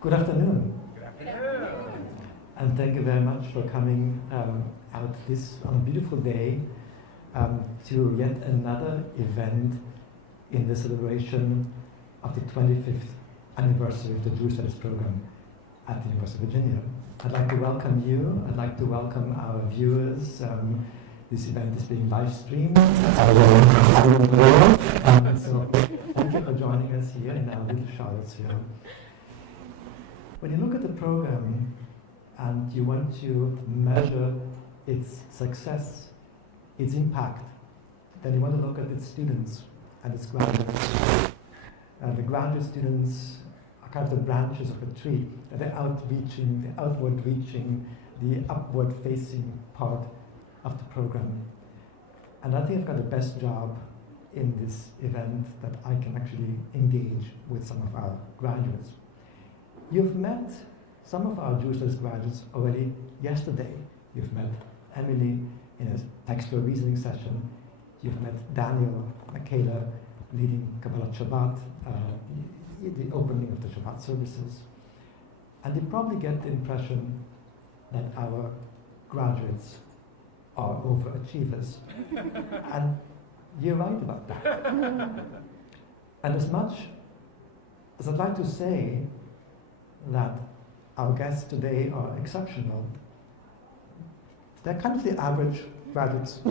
Good afternoon. Good afternoon. And thank you very much for coming out this on a beautiful day to yet another event in the celebration of the 25th anniversary of the Jewish Studies program at the University of Virginia. I'd like to welcome you. I'd like to welcome our viewers. This event is being live streamed around the world. So thank you for joining us here in our little Charlottesville. When you look at the program and you want to measure its success, its impact, then you want to look at its students and its graduates. The graduate students are kind of the branches of a tree. They're outreaching, the outward reaching, the upward facing part of the program. And I think I've got the best job in this event that I can actually engage with some of our graduates. You've met some of our Jewish Studies graduates already yesterday. You've met Emily in a textual reasoning session. You've met Daniel, Michaela, leading Kabbalat Shabbat, the opening of the Shabbat services. And you probably get the impression that our graduates are overachievers. And you're right about that. And as much as I'd like to say that our guests today are exceptional, they're kind of the average graduates of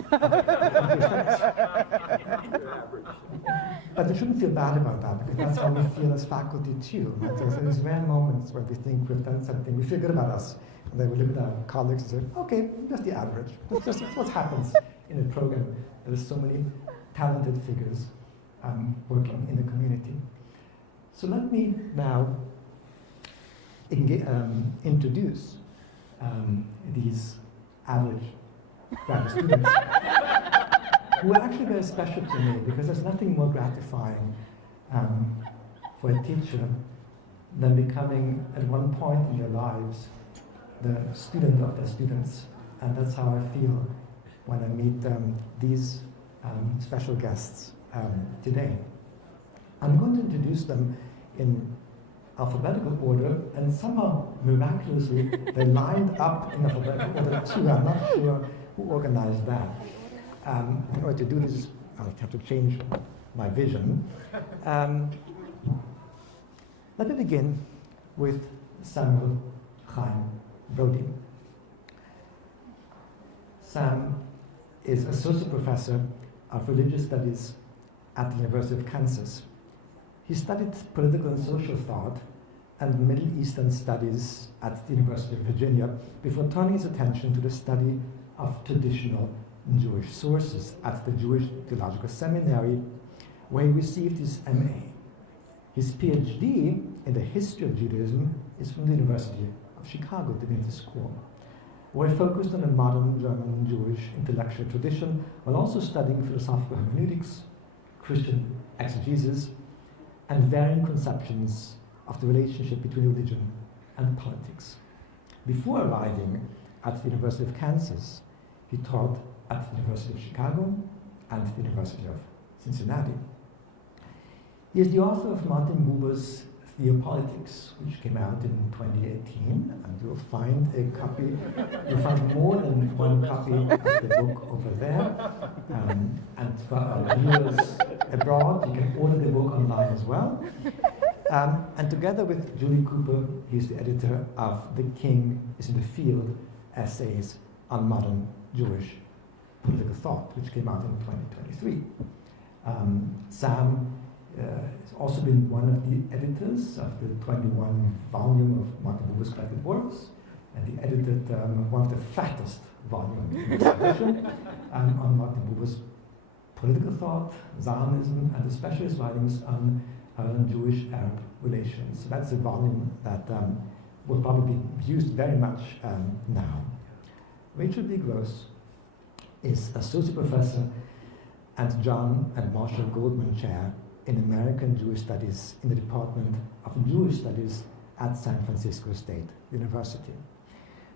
But you shouldn't feel bad about that, because that's how we feel as faculty too. Right? So there's rare moments when we think we've done something, we feel good about us, and then we look at our colleagues and say, okay, just the average. That's just what happens in a program. There's so many talented figures working in the community. So let me now introduce these average graduate students who are actually very special to me, because there's nothing more gratifying for a teacher than becoming at one point in their lives the student of their students. And that's how I feel when I meet these special guests today. I'm going to introduce them in alphabetical order, and somehow, miraculously, they lined up in alphabetical order too. I'm not sure who organized that. In order to do this, I'll have to change my vision. Let me begin with Samuel Chaim Brody. Sam is Associate Professor of Religious Studies at the University of Kansas. He studied political and social thought and Middle Eastern studies at the University of Virginia before turning his attention to the study of traditional Jewish sources at the Jewish Theological Seminary, where he received his MA. His PhD in the history of Judaism is from the University of Chicago Divinity School, where he focused on the modern German Jewish intellectual tradition while also studying philosophical hermeneutics, Christian exegesis, and varying conceptions of the relationship between religion and politics. Before arriving at the University of Kansas, he taught at the University of Chicago and the University of Cincinnati. He is the author of Martin Buber's Theopolitics, which came out in 2018, and you'll find a copy, you'll find more than one copy of the book over there. And for our viewers abroad, you can order the book online as well. And together with Julie Cooper, he's the editor of The King is in the Field, Essays on Modern Jewish Political Thought, which came out in 2023. Sam has also been one of the editors of the 21-volume of Martin Buber's collected works, and he edited one of the fattest volumes in this edition on Martin Buber's political thought, Zionism, and especially his writings on Jewish-Arab relations. So that's a volume that will probably be used very much now. Rachel B. Gross is Associate Professor and John and Marshall Goldman Chair in American Jewish Studies in the Department of Jewish Studies at San Francisco State University.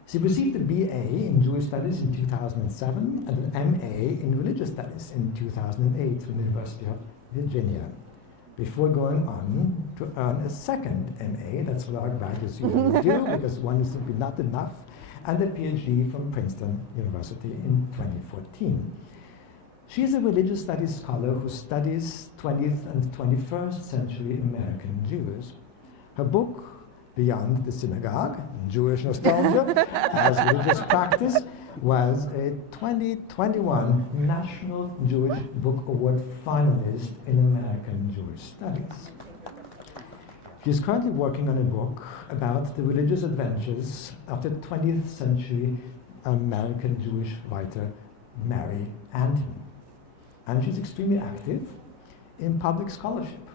She received a BA in Jewish Studies in 2007 and an MA in Religious Studies in 2008 from the University of Virginia. before going on to earn a second MA, that's what our graduates usually do, because one is simply not enough, and a PhD from Princeton University in 2014. She is a religious studies scholar who studies 20th and 21st century American Jews. Her book, Beyond the Synagogue, Jewish Nostalgia as Religious Practice, was a 2021 National Jewish Book Award finalist in American Jewish Studies. She is currently working on a book about the religious adventures of the 20th century American Jewish writer Mary Anthony. And she's extremely active in public scholarship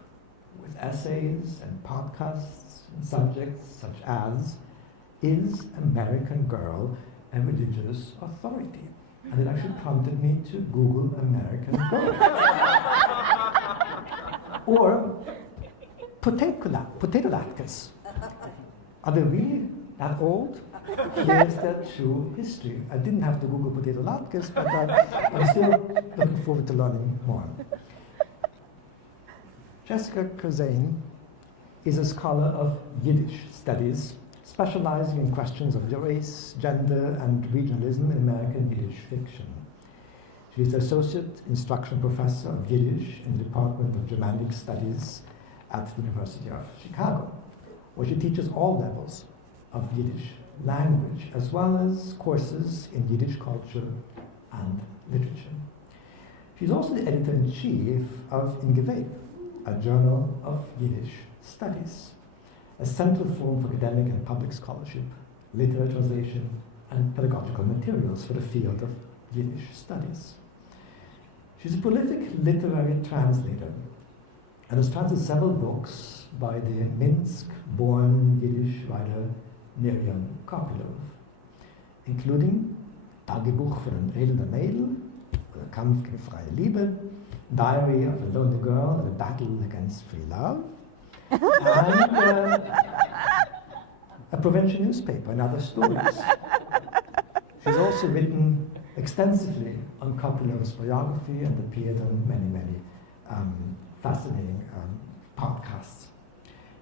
with essays and podcasts and subjects such as Is American Girl a Religious Authority? And it actually prompted me to Google American Girl. Or potato latkes. Are they really that old? Here's their true history. I didn't have to Google potato latkes, but I'm still looking forward to learning more. Jessica Kurzane is a scholar of Yiddish studies, specializing in questions of race, gender, and regionalism in American Yiddish fiction. She is Associate Instructional Professor of Yiddish in the Department of Germanic Studies at the University of Chicago, where she teaches all levels of Yiddish language, as well as courses in Yiddish culture and literature. She's also the editor-in-chief of Engel, a journal of Yiddish studies, a central forum for academic and public scholarship, literary translation, and pedagogical materials for the field of Yiddish studies. She's a prolific literary translator and has translated several books by the Minsk-born Yiddish writer Miriam Kopilov, including Tagebuch für ein elender Mädel, oder Kampf gegen freie Liebe, Diary of a Lonely Girl and a Battle Against Free Love, and a provincial newspaper and other stories. She's also written extensively on Kopilov's biography and appeared on many fascinating podcasts.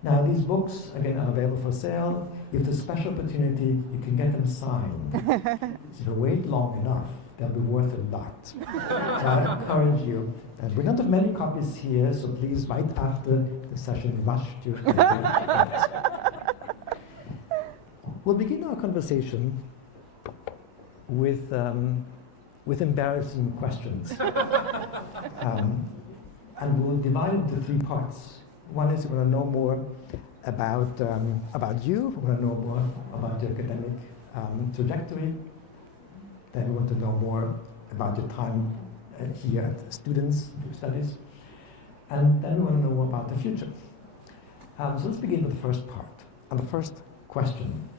Now, these books, again, are available for sale. If there's a special opportunity, you can get them signed. If you wait long enough, they'll be worth a lot. So I encourage you. And we don't have many copies here, so please, right after the session, rush to get it. We'll begin our conversation with embarrassing questions. And we'll divide it into three parts. One is we want to know more about you. We want to know more about your academic trajectory. Then we want to know more about your time here at Students Studies. And then we want to know more about the future. So let's begin with the first part, and the first question.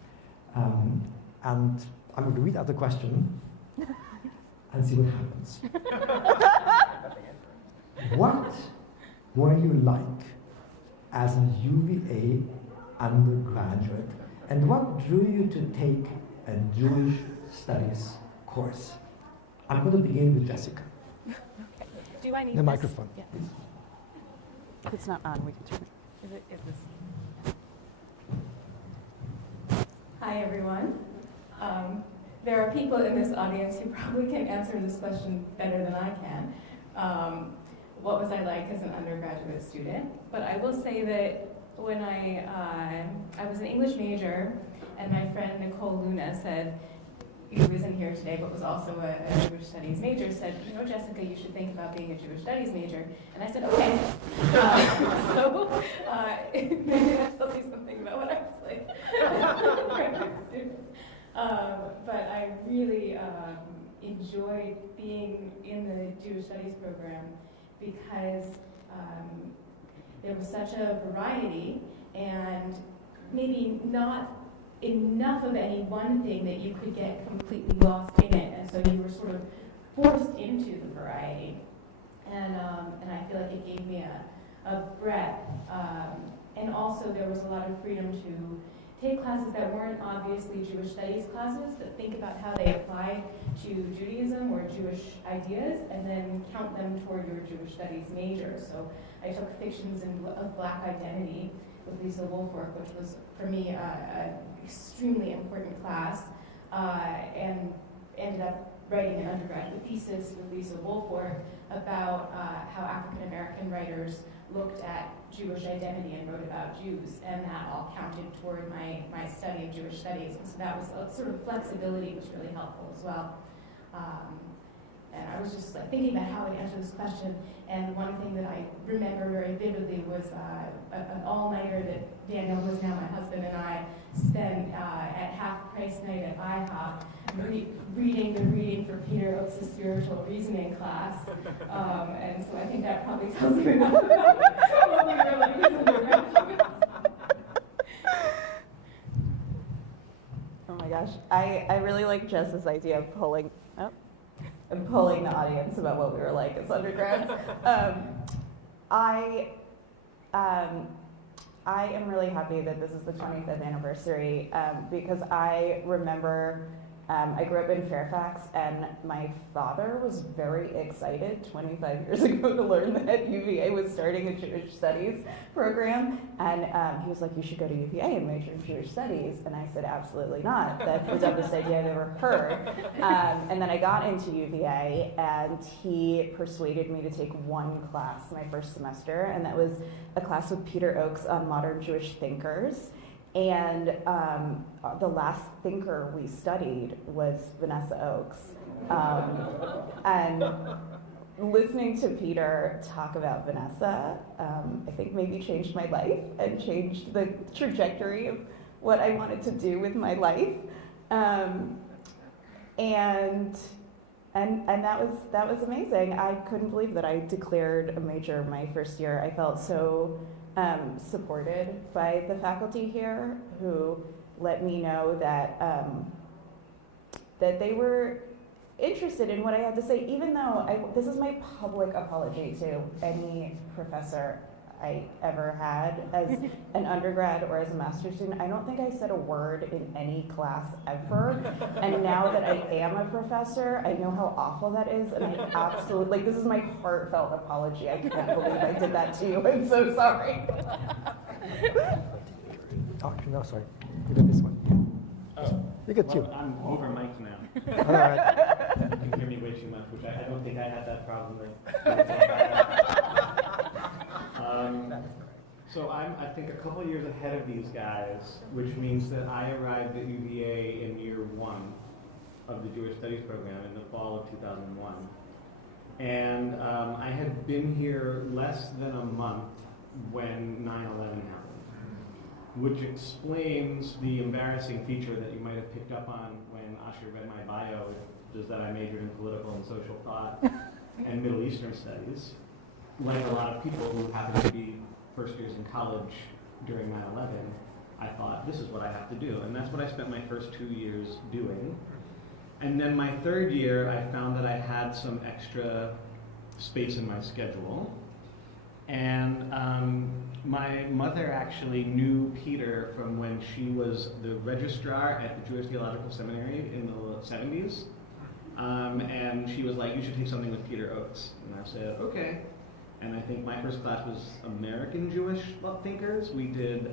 And I'm going to read out the question and see what happens. What were you like as a UVA undergraduate, and what drew you to take a Jewish Studies course? I'm going to begin with Jessica. Okay. Do I need the microphone? Yeah. Please. If it's not on, we can turn it. Is this? Hi, everyone. There are people in this audience who probably can answer this question better than I can. What was I like as an undergraduate student? But I will say that when I was an English major, and my friend Nicole Luna said, who isn't here today but was also a Jewish Studies major, said, you know, Jessica, you should think about being a Jewish Studies major. And I said, okay. Maybe that tells you something about what I was like. But I really enjoyed being in the Jewish Studies program because there was such a variety and maybe not enough of any one thing that you could get completely lost in it, and so you were sort of forced into the variety. And I feel like it gave me a breadth, and also there was a lot of freedom to take classes that weren't obviously Jewish studies classes, but think about how they apply to Judaism or Jewish ideas, and then count them toward your Jewish studies major. So I took Fictions of Black Identity with Lisa Woolfolk, which was, for me, an extremely important class, and ended up writing an undergraduate thesis with Lisa Woolfolk about how African American writers looked at Jewish identity and wrote about Jews, and that all counted toward my study of Jewish studies. And so that was a sort of flexibility, which was really helpful as well. And I was just like thinking about how I'd answer this question, and one thing that I remember very vividly was an all-nighter that Daniel, who is now my husband, and I spent at half-price night at IHOP reading the reading for Peter Oaks' spiritual reasoning class. And so I think that probably tells you enough about what we were like as undergraduates. Oh my gosh, I really like Jess's idea of pulling the audience about what we were like as undergrads. I am really happy that this is the 25th anniversary because I remember I grew up in Fairfax, and my father was very excited 25 years ago to learn that UVA was starting a Jewish Studies program, and he was like, "You should go to UVA and major in Jewish Studies," and I said, "Absolutely not. That's the dumbest idea I've ever heard." And then I got into UVA, and he persuaded me to take one class my first semester, and that was a class with Peter Oaks on modern Jewish thinkers. And the last thinker we studied was Vanessa Oaks. And listening to Peter talk about Vanessa, I think maybe changed my life and changed the trajectory of what I wanted to do with my life. And that was amazing. I couldn't believe that I declared a major my first year. I felt so supported by the faculty here, who let me know that that they were interested in what I had to say, even though this is my public apology to any professor I ever had as an undergrad or as a master's student. I don't think I said a word in any class ever. And now that I am a professor, I know how awful that is. And I absolutely, this is my heartfelt apology. I can't believe I did that to you. I'm so sorry. Oh, no, sorry. You got this one. Oh, You got two. well, I'm over mic'd now. All right. You can hear me way too much, which I don't think I had that problem with. So I'm, I think, a couple years ahead of these guys, which means that I arrived at UVA in year one of the Jewish Studies program in the fall of 2001. And I had been here less than a month when 9/11 happened, which explains the embarrassing feature that you might have picked up on when Asher read my bio, which is that I majored in political and social thought and Middle Eastern studies. Like a lot of people who happen to be first years in college during 9/11, I thought, this is what I have to do. And that's what I spent my first 2 years doing. And then my third year, I found that I had some extra space in my schedule. And my mother actually knew Peter from when she was the registrar at the Jewish Theological Seminary in the 70s. And she was like, you should take something with Peter Oaks. And I said, okay. And I think my first class was American Jewish thinkers. We did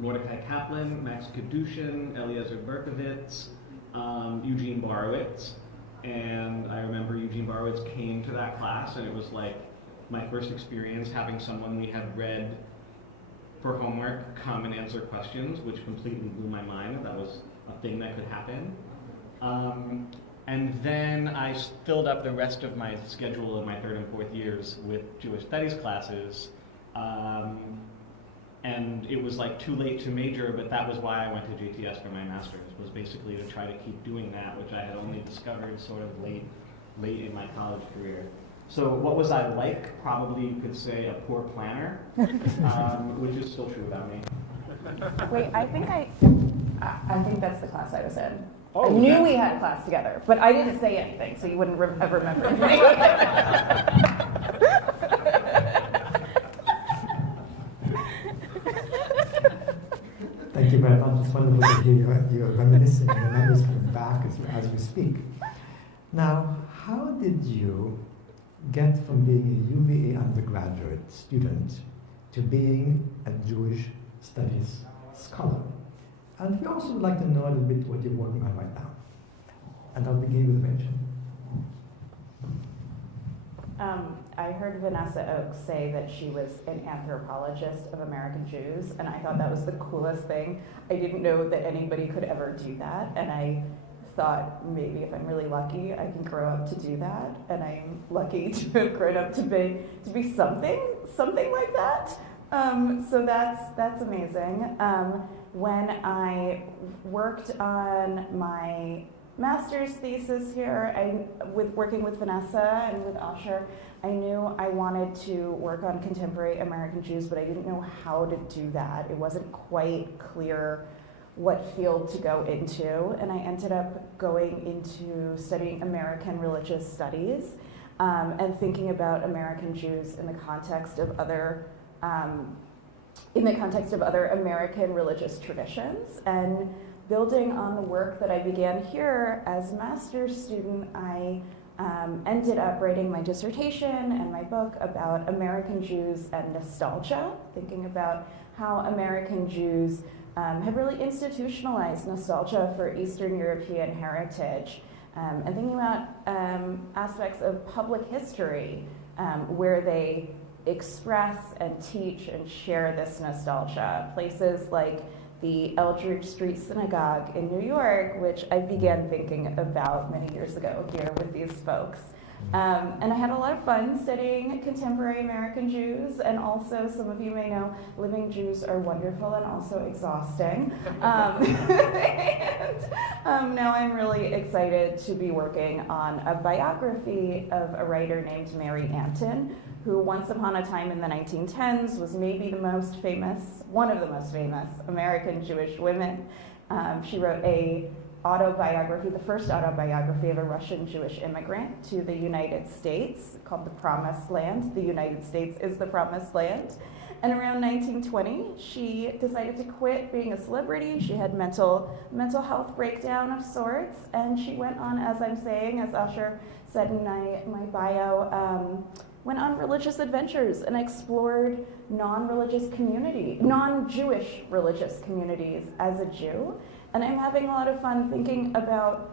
Mordecai Kaplan, Max Kedushin, Eliezer Berkovitz, Eugene Borowitz. And I remember Eugene Borowitz came to that class, and it was like my first experience having someone we had read for homework come and answer questions, which completely blew my mind that that was a thing that could happen. And then I filled up the rest of my schedule in my third and fourth years with Jewish Studies classes. And it was like too late to major, but that was why I went to JTS for my master's, was basically to try to keep doing that, which I had only discovered sort of late in my college career. So what was I like? Probably you could say a poor planner, which is still true about me. Wait, I think that's the class I was in. Oh, I knew we had a class together, but I didn't say anything, so you wouldn't have remembered me. Thank you very much. It's wonderful to hear you're reminiscing and the memories coming back as we speak. Now, how did you get from being a UVA undergraduate student to being a Jewish Studies scholar? And we also would like to know a little bit what you're working on right now. And I'll begin with Rachel. I heard Vanessa Oakes say that she was an anthropologist of American Jews, and I thought that was the coolest thing. I didn't know that anybody could ever do that, and I thought maybe if I'm really lucky, I can grow up to do that, and I'm lucky to have grown up to be something like that. So that's amazing. When I worked on my master's thesis here, working with Vanessa and with Asher, I knew I wanted to work on contemporary American Jews, but I didn't know how to do that. It wasn't quite clear what field to go into, and I ended up going into studying American religious studies and thinking about American Jews in the context of other American religious traditions. And building on the work that I began here as a master's student, I ended up writing my dissertation and my book about American Jews and nostalgia, thinking about how American Jews have really institutionalized nostalgia for Eastern European heritage, and thinking about aspects of public history where they express and teach and share this nostalgia. Places like the Eldridge Street Synagogue in New York, which I began thinking about many years ago here with these folks. And I had a lot of fun studying contemporary American Jews, and also, some of you may know, living Jews are wonderful and also exhausting. And now I'm really excited to be working on a biography of a writer named Mary Antin, who once upon a time in the 1910s was maybe one of the most famous American Jewish women. She wrote the first autobiography of a Russian Jewish immigrant to the United States, called The Promised Land. The United States is the Promised Land. And around 1920, she decided to quit being a celebrity. She had mental health breakdown of sorts, and she went on, as I'm saying, as Asher said in my bio, went on religious adventures and explored non-Jewish religious communities as a Jew. And I'm having a lot of fun thinking about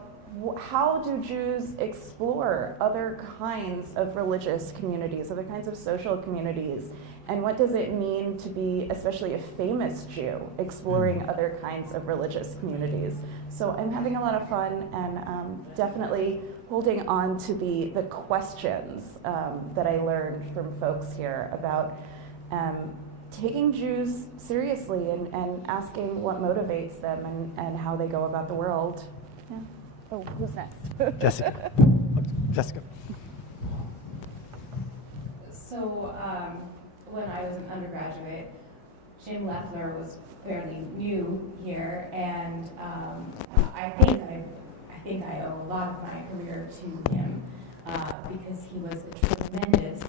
how do Jews explore other kinds of religious communities, other kinds of social communities, and what does it mean to be, especially a famous Jew, exploring other kinds of religious communities. So I'm having a lot of fun, and definitely holding on to the questions that I learned from folks here about taking Jews seriously and asking what motivates them and how they go about the world. Yeah. Oh, who's next? Jessica. Jessica. So when I was an undergraduate, Jim Leffler was fairly new here, and I think I owe a lot of my career to him because he was a tremendous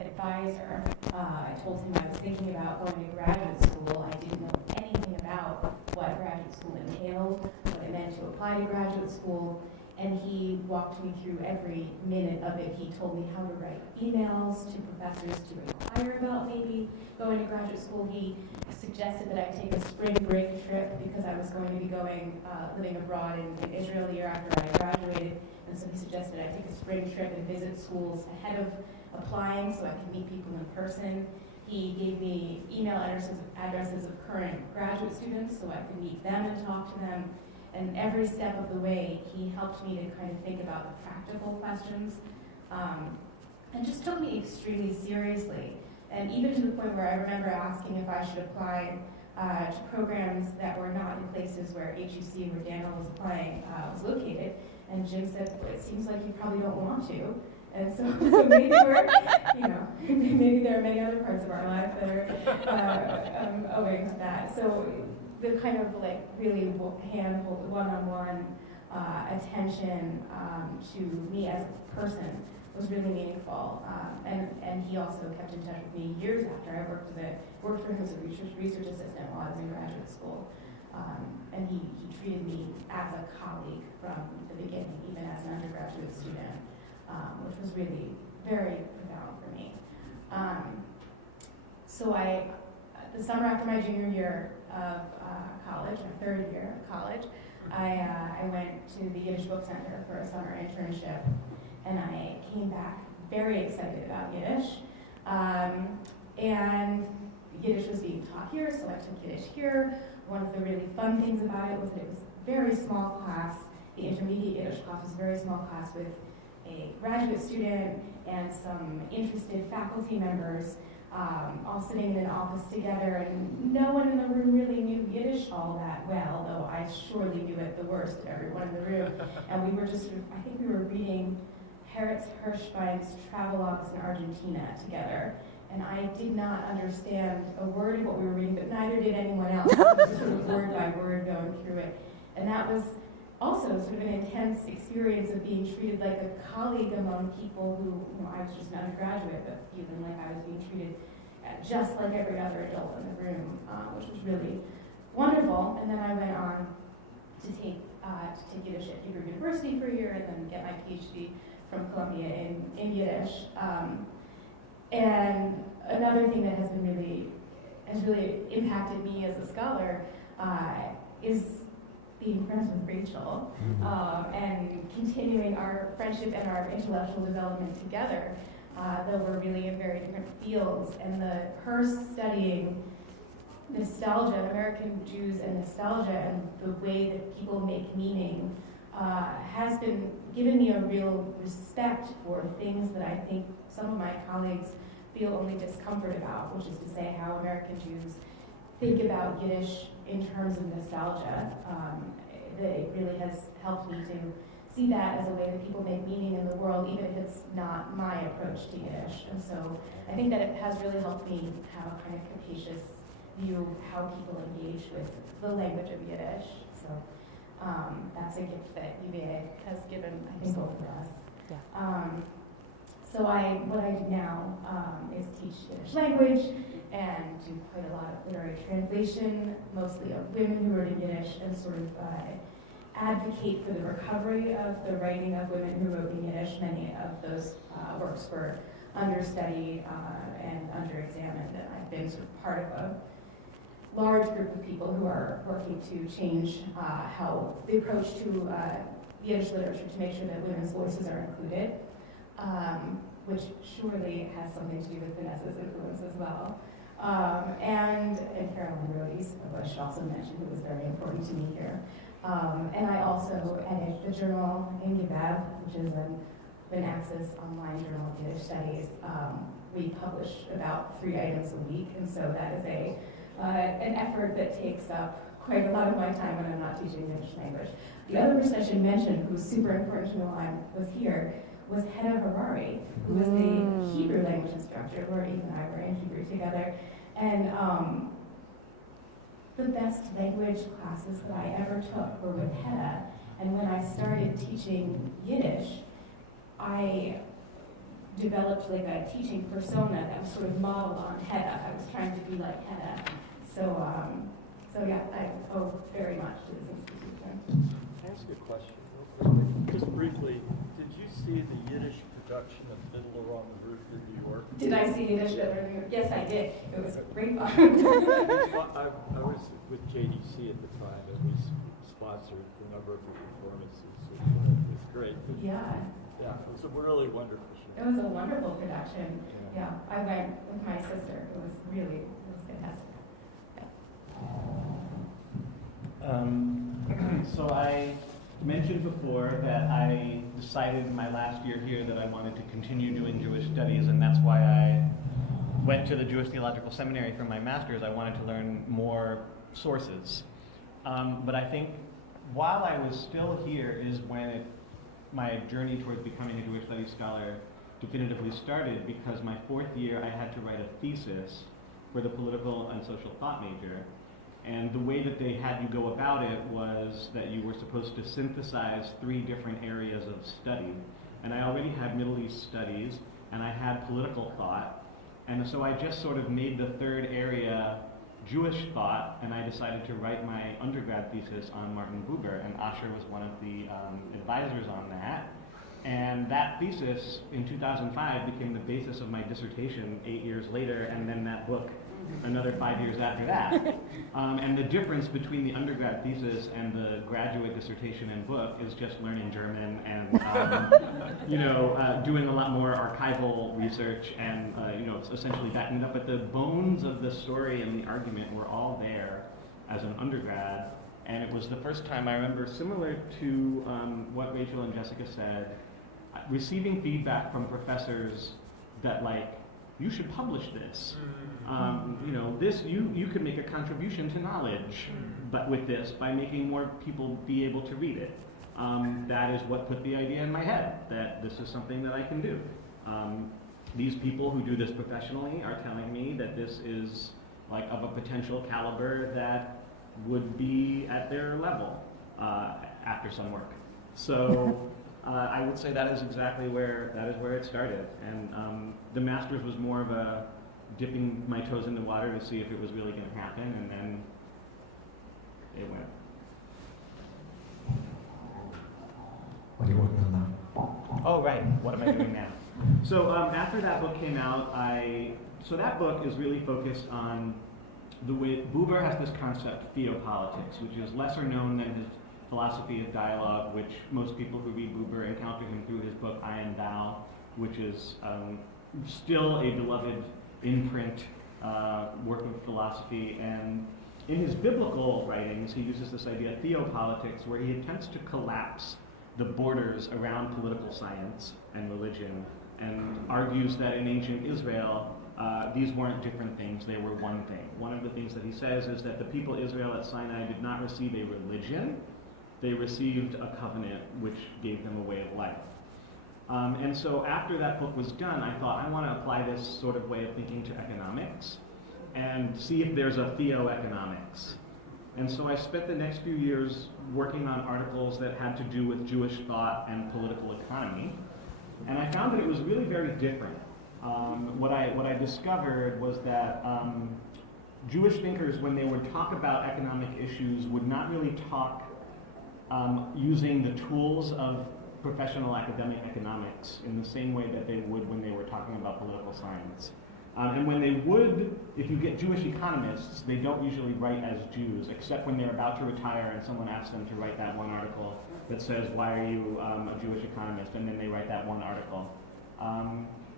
advisor. I told him I was thinking about going to graduate school. I didn't know anything about what graduate school entailed, what it meant to apply to graduate school, and he walked me through every minute of it. He told me how to write emails to professors to inquire about maybe going to graduate school. He suggested that I take a spring break trip because I was going to be living abroad in Israel the year after I graduated, and so he suggested I take a spring trip and visit schools ahead of applying so I could meet people in person. He gave me email addresses of current graduate students so I could meet them and talk to them. And every step of the way, he helped me to kind of think about the practical questions and just took me extremely seriously. And even to the point where I remember asking if I should apply to programs that were not in places where HUC, where Daniel was applying, was located. And Jim said, well, it seems like you probably don't want to. And so maybe maybe there are many other parts of our life that are owing to that. So the kind of like really hand-hold, one-on-one attention to me as a person was really meaningful. And he also kept in touch with me years after I worked for him as a research assistant while I was in graduate school. he treated me as a colleague from the beginning, even as an undergraduate student, which was really very profound for me. So the summer after my junior year of college, my third year of college, I went to the Yiddish Book Center for a summer internship, and I came back very excited about Yiddish. And Yiddish was being taught here, so I took Yiddish here. One of the really fun things about it was that it was a very small class. The intermediate Yiddish class was a very small class with a graduate student and some interested faculty members, all sitting in an office together, and no one in the room really knew Yiddish all that well, though I surely knew it the worst of everyone in the room. And we were just, I think we were reading Hertz Hirschbein's Travelogues in Argentina together. And I did not understand a word of what we were reading, but neither did anyone else. We were just sort of word by word going through it. And that was also sort of an intense experience of being treated like a colleague among people who, I was just an undergraduate, but feeling like I was being treated just like every other adult in the room, which was really wonderful. And then I went on to take Yiddish at Hebrew University for a year, and then get my PhD from Columbia in Yiddish. And another thing that has really impacted me as a scholar is being friends with Rachel, and continuing our friendship and our intellectual development together, though we're really in very different fields. And her studying nostalgia, American Jews and nostalgia, and the way that people make meaning has been given me a real respect for things that I think some of my colleagues feel only discomfort about, which is to say how American Jews think about Yiddish in terms of nostalgia. That it really has helped me to see that as a way that people make meaning in the world, even if it's not my approach to Yiddish. And so I think that it has really helped me have a kind of capacious view of how people engage with the language of Yiddish. So that's a gift that UVA has given, I think, both of us. Yeah. So what I do now is teach Yiddish language and do quite a lot of literary translation, mostly of women who wrote in Yiddish, and sort of advocate for the recovery of the writing of women who wrote in Yiddish. Many of those works were understudied and underexamined, and I've been sort of part of a large group of people who are working to change how the approach to Yiddish literature to make sure that women's voices are included. Which surely has something to do with Vanessa's influence as well. And Caroline Rody's, who I should also mention, who was very important to me here. And I also edit the journal Engel, which is an Access online journal of Yiddish studies. We publish about 3 items a week, and so that is an effort that takes up quite a lot of my time when I'm not teaching Yiddish language. The other person I should mention, who was super important to me while I was here, was Hedda Harari, who was the Hebrew language instructor, where Eve and I were in Hebrew together. And the best language classes that I ever took were with Hedda. And when I started teaching Yiddish, I developed like a teaching persona that was sort of modeled on Hedda. I was trying to be like Hedda. So yeah, I owe very much to this institution. Can I ask you a question? Just briefly, did you see the Yiddish production of Fiddler on the Roof in New York? Did I see Yiddish Fiddler in New York? Yes, I did. It was great fun. I was with JDC at the time, and we sponsored a number of the performances. It was great. But Yeah. Yeah, it was a really wonderful show. It was a wonderful production. Yeah, I went with my sister. It was fantastic. So I mentioned before that I decided in my last year here that I wanted to continue doing Jewish studies, and that's why I went to the Jewish Theological Seminary for my master's. I wanted to learn more sources. But I think while I was still here is when my journey towards becoming a Jewish studies scholar definitively started, because my 4th year I had to write a thesis for the political and social thought major. And the way that they had you go about it was that you were supposed to synthesize 3 different areas of study. And I already had Middle East studies, and I had political thought. And so I just sort of made the 3rd area Jewish thought, and I decided to write my undergrad thesis on Martin Buber, and Asher was one of the advisors on that. And that thesis in 2005 became the basis of my dissertation 8 years later, and then that book another 5 years after that. And the difference between the undergrad thesis and the graduate dissertation and book is just learning German and doing a lot more archival research and essentially backing it up. But the bones of the story and the argument were all there as an undergrad. And it was the first time I remember, similar to what Rachel and Jessica said, receiving feedback from professors that you should publish this. You could make a contribution to knowledge, but with this, by making more people be able to read it. That is what put the idea in my head, that this is something that I can do. These people who do this professionally are telling me that this is of a potential caliber that would be at their level after some work. So I would say that is exactly where it started. And the master's was more of a dipping my toes in the water to see if it was really going to happen, and then it went. What are you working on now? Oh, right. What am I doing now? So after that book came out, so that book is really focused on the way Buber has this concept, theopolitics, which is lesser known than his philosophy of dialogue, which most people who read Buber encounter him through his book I Am Thou, which is still a beloved imprint work of philosophy. And in his biblical writings, he uses this idea of theopolitics, where he attempts to collapse the borders around political science and religion, and argues that in ancient Israel, these weren't different things, they were one thing. One of the things that he says is that the people Israel at Sinai did not receive a religion, they received a covenant which gave them a way of life. And so after that book was done, I thought, I want to apply this sort of way of thinking to economics and see if there's a theoeconomics. And so I spent the next few years working on articles that had to do with Jewish thought and political economy. And I found that it was really very different. What I discovered was that Jewish thinkers, when they would talk about economic issues, would not really talk using the tools of professional academic economics in the same way that they would when they were talking about political science. And when they would, if you get Jewish economists, they don't usually write as Jews, except when they're about to retire and someone asks them to write that one article that says, why are you a Jewish economist? And then they write that one article.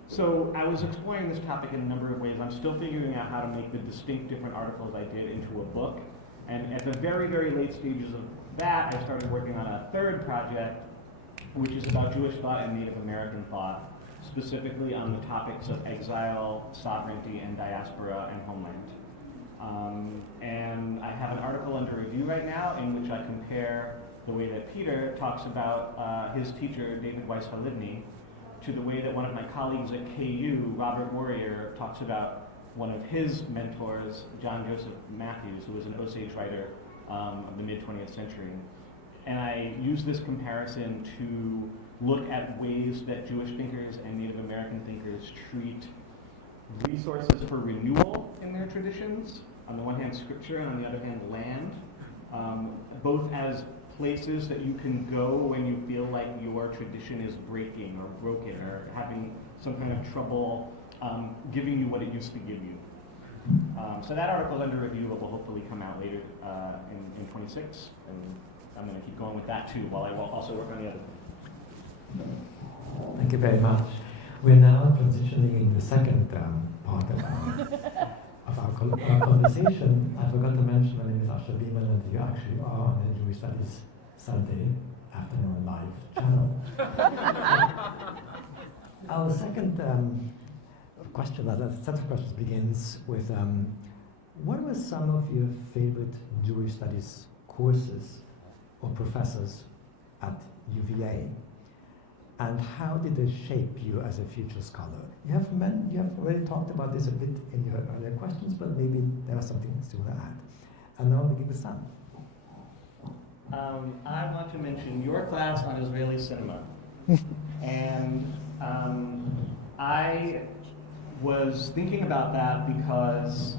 So I was exploring this topic in a number of ways. I'm still figuring out how to make the distinct different articles I did into a book. And at the very, very late stages of that, I started working on a third project, which is about Jewish thought and Native American thought, specifically on the topics of exile, sovereignty, and diaspora and homeland. And I have an article under review right now in which I compare the way that Peter talks about his teacher, David Weiss-Halivni, to the way that one of my colleagues at KU, Robert Warrior, talks about one of his mentors, John Joseph Matthews, who was an Osage writer of the mid-20th century. And I use this comparison to look at ways that Jewish thinkers and Native American thinkers treat resources for renewal in their traditions. On the one hand, scripture, and on the other hand, land. Both as places that you can go when you feel like your tradition is breaking or broken or having some kind of trouble giving you what it used to give you. So that article is under review, but will hopefully come out later in 26. And I'm going to keep going with that too, while I will also work on the other thing. Thank you very much. We're now transitioning in the second part of our conversation. I forgot to mention my name is Asher Beeman, and you actually are on the Jewish Studies Sunday afternoon live channel. Our second question, that set of questions begins with, what were some of your favorite Jewish Studies courses or professors at UVA? And how did they shape you as a future scholar? You have already talked about this a bit in your earlier questions, but maybe there are some things you want to add. And now we begin with Sam. I want to mention your class on Israeli cinema. And I was thinking about that because,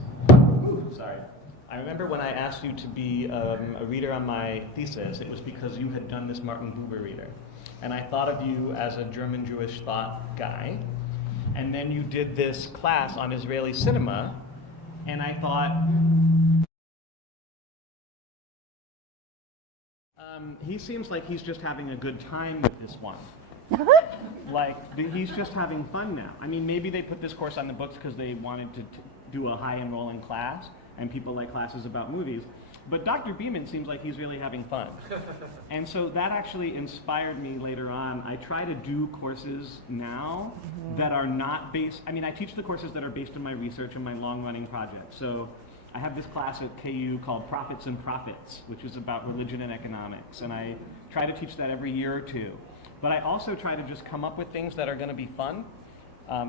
I remember when I asked you to be a reader on my thesis, it was because you had done this Martin Buber reader. And I thought of you as a German Jewish thought guy. And then you did this class on Israeli cinema, and I thought, he seems like he's just having a good time with this one. He's just having fun now. I mean, maybe they put this course on the books because they wanted to do a high enrolling class, and people like classes about movies. But Dr. Beeman seems like he's really having fun. And so that actually inspired me later on. I try to do courses now that are not based, I mean, I teach the courses that are based on my research and my long-running projects. So I have this class at KU called Prophets and Profits, which is about religion and economics. And I try to teach that every year or two. But I also try to just come up with things that are going to be fun.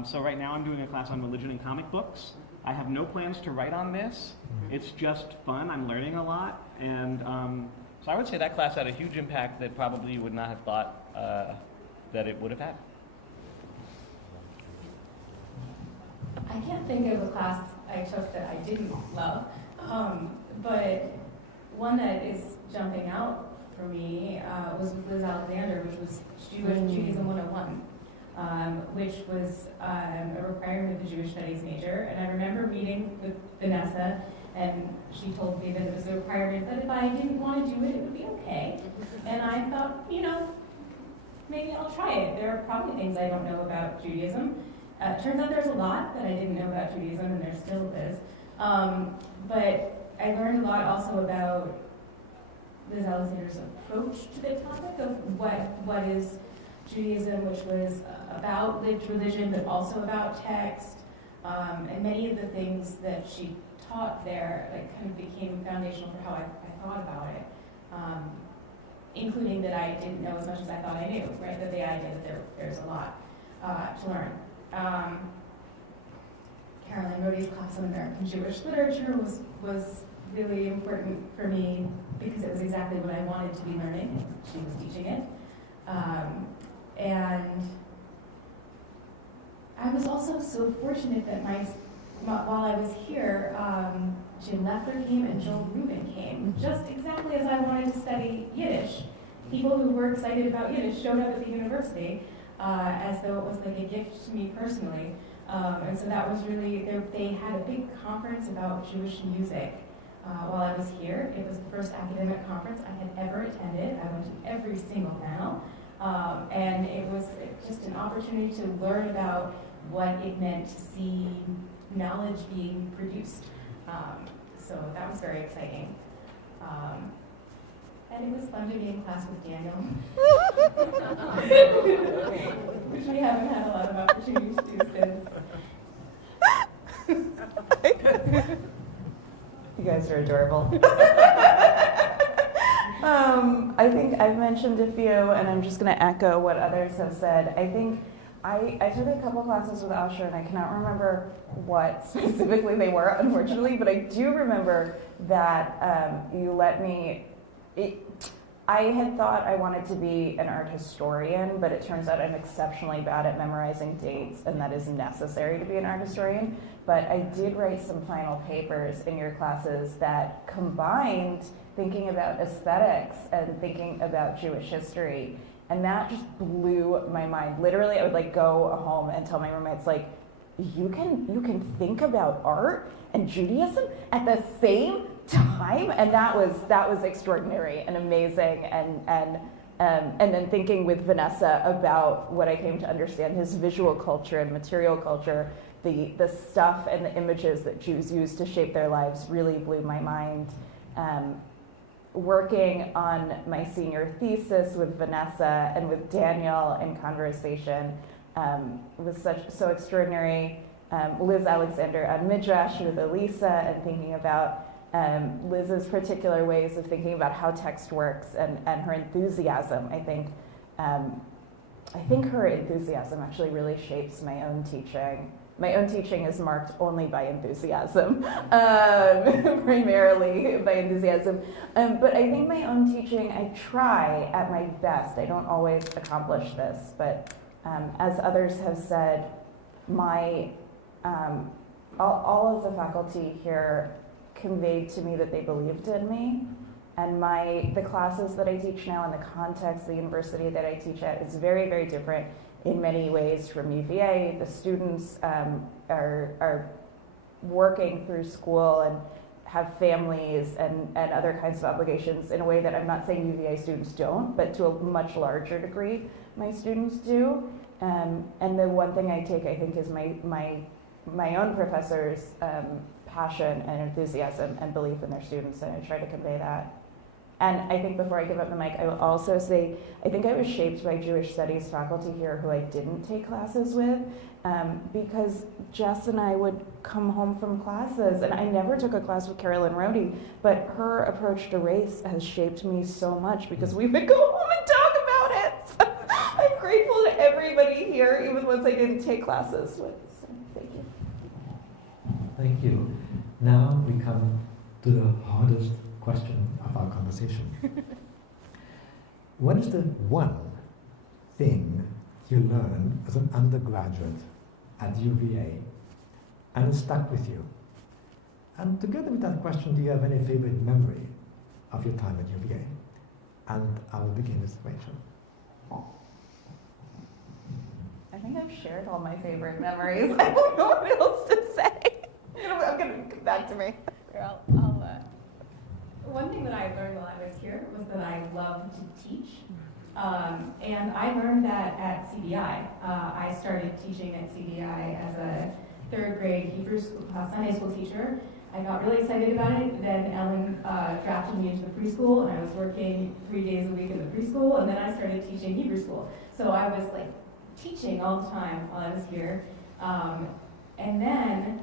So right now I'm doing a class on religion and comic books. I have no plans to write on this. It's just fun. I'm learning a lot. And so I would say that class had a huge impact that probably you would not have thought that it would have had. I can't think of a class I took that I didn't love, but one that is jumping out for me was with Liz Alexander, which was Judaism 101. Which was a requirement of the Jewish Studies major. And I remember meeting with Vanessa, and she told me that it was a requirement, that if I didn't want to do it, it would be okay. And I thought, maybe I'll try it. There are probably things I don't know about Judaism. Turns out there's a lot that I didn't know about Judaism, and there still is. But I learned a lot also about Liz Alexander's approach to the topic of what is Judaism, which was about lived religion, but also about text, and many of the things that she taught there kind of became foundational for how I thought about it, including that I didn't know as much as I thought I knew, right? That the idea that there's a lot to learn. Caroline Rody's class on American Jewish literature was really important for me because it was exactly what I wanted to be learning. She was teaching it. And I was also so fortunate that while I was here, Jim Leffler came and Joel Rubin came, just exactly as I wanted to study Yiddish. People who were excited about Yiddish showed up at the university as though it was like a gift to me personally. And so that was really, they had a big conference about Jewish music while I was here. It was the first academic conference I had ever attended. I went to every single panel. And it was just an opportunity to learn about what it meant to see knowledge being produced. So that was very exciting. And it was fun to be in class with Daniel, which we haven't had a lot of opportunities to do since. You guys are adorable. I think I've mentioned a few, and I'm just going to echo what others have said. I think I took a couple classes with Asher, and I cannot remember what specifically they were, unfortunately, but I do remember that you let me... I had thought I wanted to be an art historian, but it turns out I'm exceptionally bad at memorizing dates, and that is necessary to be an art historian. But I did write some final papers in your classes that combined thinking about aesthetics and thinking about Jewish history. And that just blew my mind. Literally, I would go home and tell my roommates, you can think about art and Judaism at the same time, and that was extraordinary and amazing. And then thinking with Vanessa about what I came to understand, his visual culture and material culture, the stuff and the images that Jews use to shape their lives really blew my mind. Working on my senior thesis with Vanessa and with Daniel in conversation was so extraordinary. Liz Alexander on Midrash with Elisa, and thinking about Liz's particular ways of thinking about how text works and her enthusiasm. I think her enthusiasm actually really shapes my own teaching. My own teaching is marked only by enthusiasm, primarily by enthusiasm. But I think my own teaching, I try at my best. I don't always accomplish this, but as others have said, all of the faculty here conveyed to me that they believed in me. And the classes that I teach now and the context of the university that I teach at is very, very different in many ways from UVA. The students are working through school and have families and other kinds of obligations in a way that I'm not saying UVA students don't, but to a much larger degree my students do. And the one thing I take, I think, is my own professors' passion and enthusiasm and belief in their students, and I try to convey that. And I think before I give up the mic, I will also say, I think I was shaped by Jewish Studies faculty here who I didn't take classes with, because Jess and I would come home from classes, and I never took a class with Carolyn Rohde, but her approach to race has shaped me so much because we would go home and talk about it. So I'm grateful to everybody here, even ones I didn't take classes with. So thank you. Thank you. Now we come to the hardest question of our conversation. What is the one thing you learned as an undergraduate at UVA and it stuck with you? And together with that question, do you have any favorite memory of your time at UVA? And I will begin with Rachel. I think I've shared all my favorite memories. I don't know what else to say. I'm going to come back to me. Here, one thing that I learned while I was here was that I love to teach. And I learned that at CBI. I started teaching at CBI as a third grade Hebrew Sunday school teacher. I got really excited about it. Then Ellen drafted me into the preschool, and I was working 3 days a week in the preschool, and then I started teaching Hebrew school. So I was like teaching all the time while I was here. And then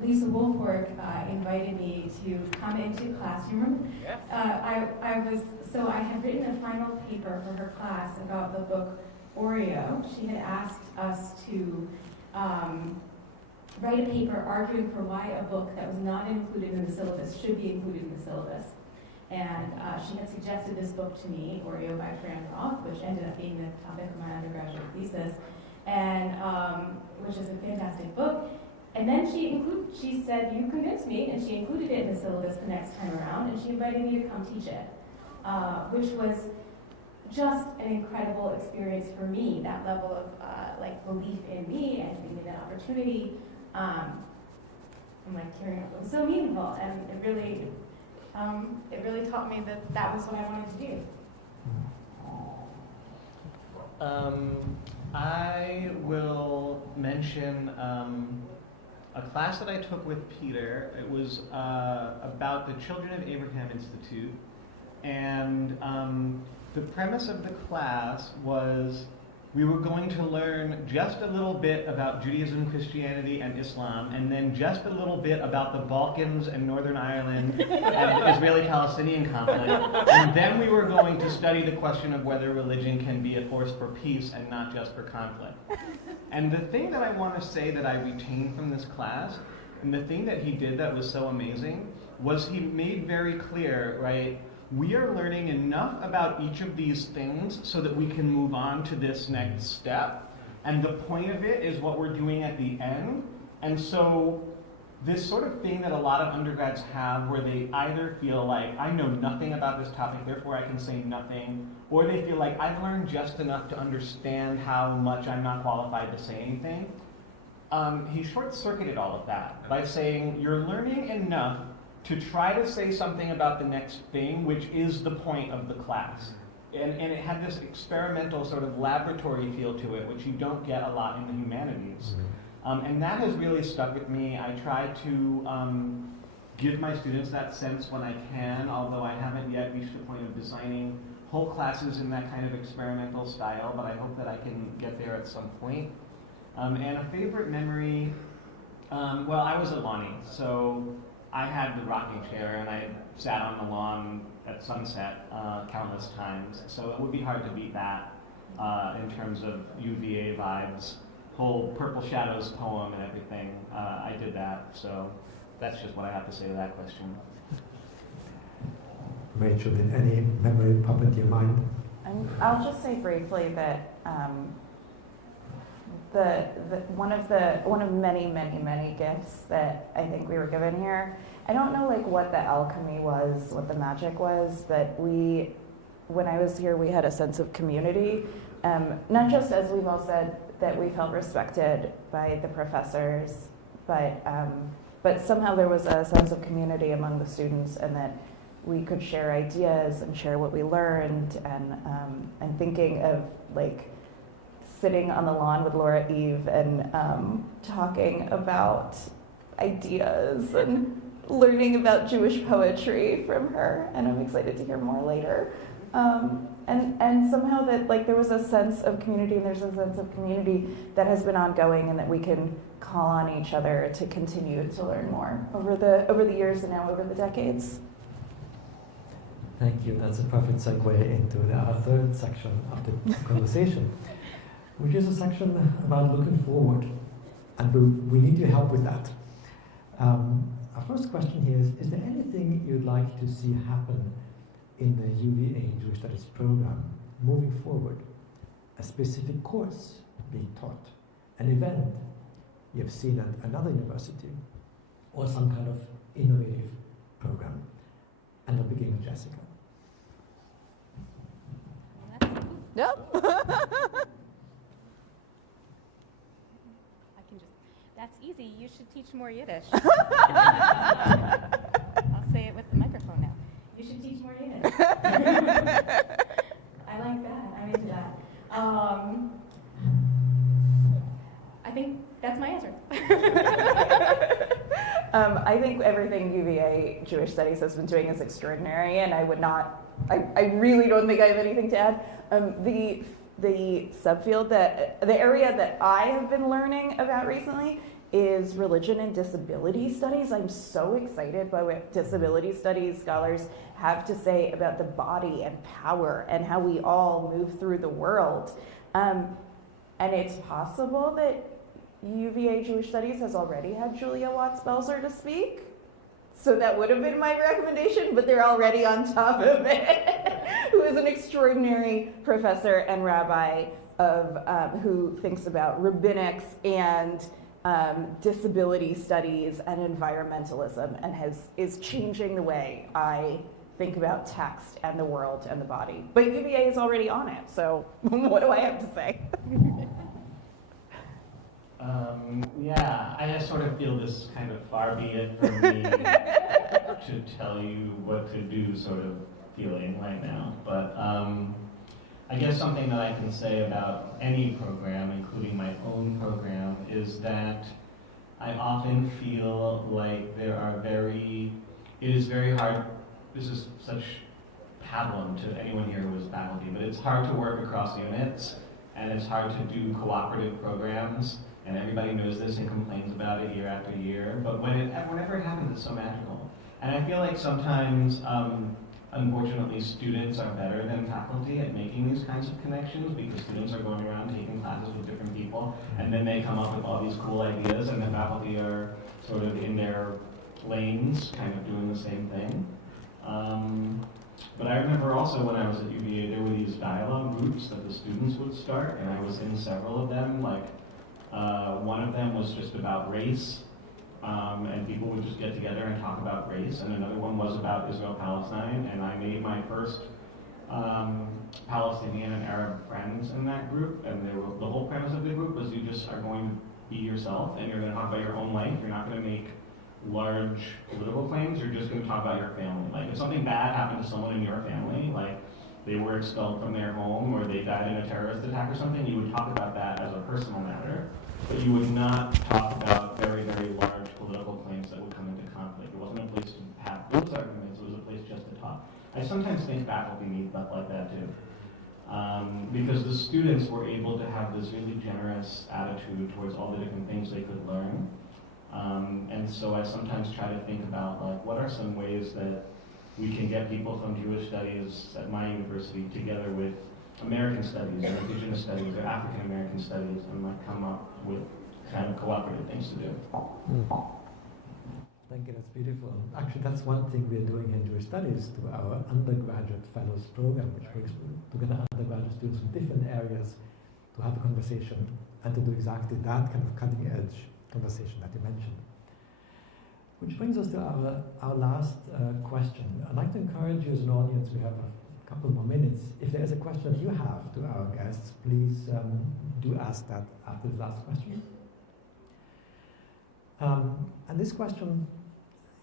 Lisa Wolfwork invited me to come into the classroom. I had written a final paper for her class about the book Oreo. She had asked us to write a paper arguing for why a book that was not included in the syllabus should be included in the syllabus. And she had suggested this book to me, Oreo by Fran Roth, which ended up being the topic of my undergraduate thesis, and which is a fantastic book. And then she said, you convinced me, and she included it in the syllabus the next time around, and she invited me to come teach it, which was just an incredible experience for me, that level of belief in me and giving me that opportunity. I'm tearing up. It was so meaningful, and it really taught me that was what I wanted to do. I will mention a class that I took with Peter. It was about the Children of Abraham Institute, and the premise of the class was we were going to learn just a little bit about Judaism, Christianity, and Islam, and then just a little bit about the Balkans and Northern Ireland and the Israeli-Palestinian conflict. And then we were going to study the question of whether religion can be a force for peace and not just for conflict. And the thing that I want to say that I retained from this class, and the thing that he did that was so amazing, was he made very clear, right, we are learning enough about each of these things so that we can move on to this next step. And the point of it is what we're doing at the end. And so this sort of thing that a lot of undergrads have where they either feel like, I know nothing about this topic, therefore I can say nothing, or they feel like I've learned just enough to understand how much I'm not qualified to say anything. He short-circuited all of that by saying you're learning enough to try to say something about the next thing, which is the point of the class. And it had this experimental sort of laboratory feel to it, which you don't get a lot in the humanities. And that has really stuck with me. I try to give my students that sense when I can, although I haven't yet reached the point of designing whole classes in that kind of experimental style, but I hope that I can get there at some point. And a favorite memory, well, I was a Lonnie, so I had the rocking chair and I sat on the lawn at sunset countless times, so it would be hard to beat that in terms of UVA vibes. Whole Purple Shadows poem and everything, I did that, so that's just what I have to say to that question. Rachel, did any memory pop into your mind? I'll just say briefly that one of many gifts that I think we were given here. I don't know like what the alchemy was, what the magic was, but when I was here, we had a sense of community. Not just, as we've all said, that we felt respected by the professors, but somehow there was a sense of community among the students, and that we could share ideas and share what we learned, and thinking of like sitting on the lawn with Laura Eve and talking about ideas and learning about Jewish poetry from her, and I'm excited to hear more later. And somehow that like there was a sense of community, and there's a sense of community that has been ongoing, and that we can call on each other to continue to learn more over the years and now over the decades. Thank you. That's a perfect segue into our third section of the conversation, which is a section about looking forward, and we need your help with that. Our first question here is there anything you'd like to see happen in the UVA Jewish Studies program moving forward? A specific course being taught, an event you have seen at another university, or some kind of innovative program? And I'll begin with Jessica. Yep. That's easy. You should teach more Yiddish. I'll say it with the microphone now. You should teach more Yiddish. I like that. I'm into that. I think that's my answer. I think everything UVA Jewish Studies has been doing is extraordinary, and I really don't think I have anything to add. The subfield the area that I have been learning about recently is religion and disability studies. I'm so excited by what disability studies scholars have to say about the body and power and how we all move through the world. And it's possible that UVA Jewish Studies has already had Julia Watts-Belzer to speak. So that would have been my recommendation, but they're already on top of it. Who is an extraordinary professor and rabbi who thinks about rabbinics and disability studies and environmentalism, and is changing the way I think about text and the world and the body. But UVA is already on it, so what do I have to say? Yeah, I just sort of feel this kind of far be it from me to tell you what to do sort of feeling right now. But I guess something that I can say about any program, including my own program, is that I often feel like it is very hard, this is such pablum to anyone here who is faculty, but it's hard to work across units, and it's hard to do cooperative programs. And everybody knows this and complains about it year after year, but whenever it happens, it's so magical. And I feel like sometimes, unfortunately, students are better than faculty at making these kinds of connections, because students are going around taking classes with different people, and then they come up with all these cool ideas, and the faculty are sort of in their lanes, kind of doing the same thing. But I remember also when I was at UVA, there were these dialogue groups that the students would start, and I was in several of them, like one of them was just about race, and people would just get together and talk about race, and another one was about Israel-Palestine, and I made my first Palestinian and Arab friends in that group, and the whole premise of the group was you just are going to be yourself, and you're going to talk about your own life. You're not going to make large political claims, you're just going to talk about your family. Like, if something bad happened to someone in your family, like they were expelled from their home or they died in a terrorist attack or something, you would talk about that as a personal matter, but you would not talk about very, very large political claims that would come into conflict. It wasn't a place to have those arguments, it was a place just to talk. I sometimes think faculty need stuff like that too. Because the students were able to have this really generous attitude towards all the different things they could learn. And so I sometimes try to think about, like, what are some ways that we can get people from Jewish studies at my university together with American studies or Indigenous studies or African American studies, and like come up with kind of cooperative things to do. Thank you, that's beautiful. Actually, that's one thing we're doing in Jewish Studies to our undergraduate fellows program, which brings together undergraduate students from different areas to to have a conversation and to do exactly that kind of cutting edge conversation that you mentioned. Which brings us to our last question. I'd like to encourage you as an audience, we have a couple more minutes. If there is a question that you have to our guests, please do ask that after the last question. And this question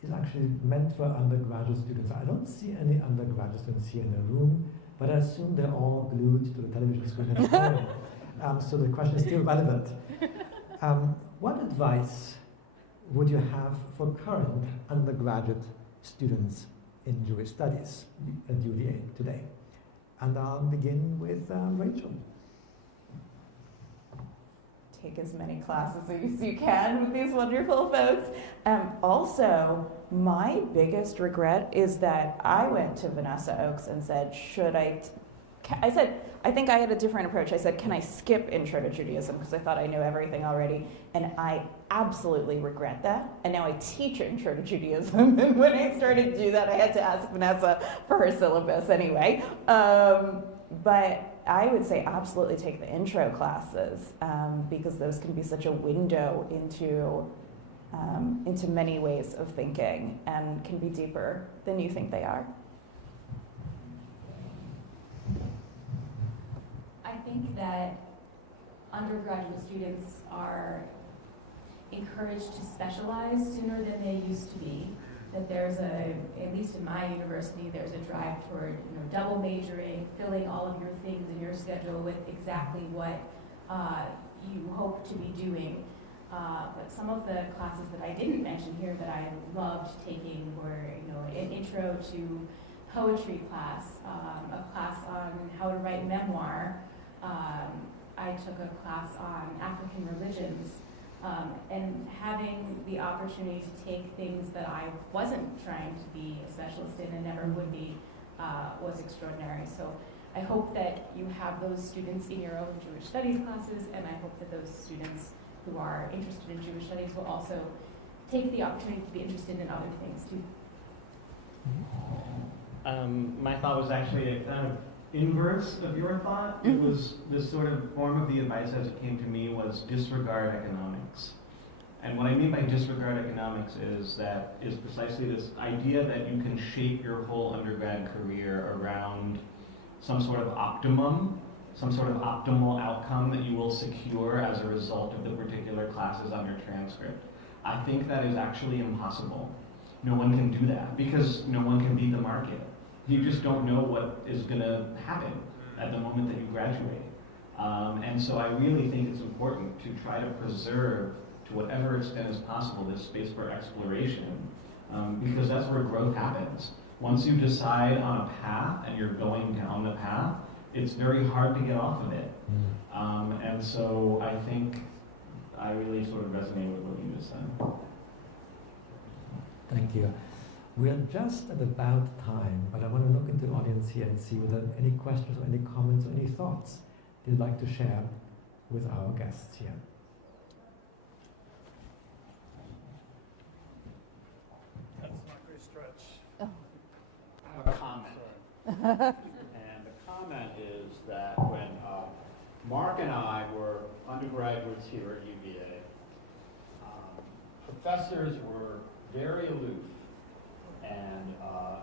is actually meant for undergraduate students. I don't see any undergraduate students here in the room, but I assume they're all glued to the television screen at home. So the question is still relevant. What advice would you have for current undergraduate students in Jewish Studies at UVA today? And I'll begin with Rachel. Take as many classes as you can with these wonderful folks. Also, my biggest regret is that I went to Vanessa Oakes and said, I think I had a different approach. I said, can I skip Intro to Judaism? Because I thought I knew everything already. And I absolutely regret that. And now I teach Intro to Judaism. And when I started to do that, I had to ask Vanessa for her syllabus anyway. But I would say absolutely take the intro classes because those can be such a window into many ways of thinking and can be deeper than you think they are. I think that undergraduate students are encouraged to specialize sooner than they used to be. That there's at least in my university, there's a drive toward double majoring, filling all of your things in your schedule with exactly what you hope to be doing. But some of the classes that I didn't mention here that I loved taking were an intro to poetry class, a class on how to write memoir. I took a class on African religions. And having the opportunity to take things that I wasn't trying to be a specialist in and never would be was extraordinary. So I hope that you have those students in your own Jewish Studies classes, and I hope that those students who are interested in Jewish Studies will also take the opportunity to be interested in other things too. My thought was actually a kind of inverse of your thought. It was this sort of form of the advice as it came to me was disregard economics. And what I mean by disregard economics is precisely this idea that you can shape your whole undergrad career around some sort of optimum, some sort of optimal outcome that you will secure as a result of the particular classes on your transcript. I think that is actually impossible. No one can do that because no one can beat the market. You just don't know what is going to happen at the moment that you graduate. And so I really think it's important to try to preserve, to whatever extent is possible, this space for exploration, because that's where growth happens. Once you decide on a path and you're going down the path, it's very hard to get off of it. And so I think I really sort of resonate with what you just said. Thank you. We are just at about time, but I want to look into the audience here and see whether any questions or any comments or any thoughts they'd like to share with our guests here. That's not a great stretch. Oh. I have a comment. And the comment is that when Mark and I were undergraduates here at UVA, professors were very aloof. And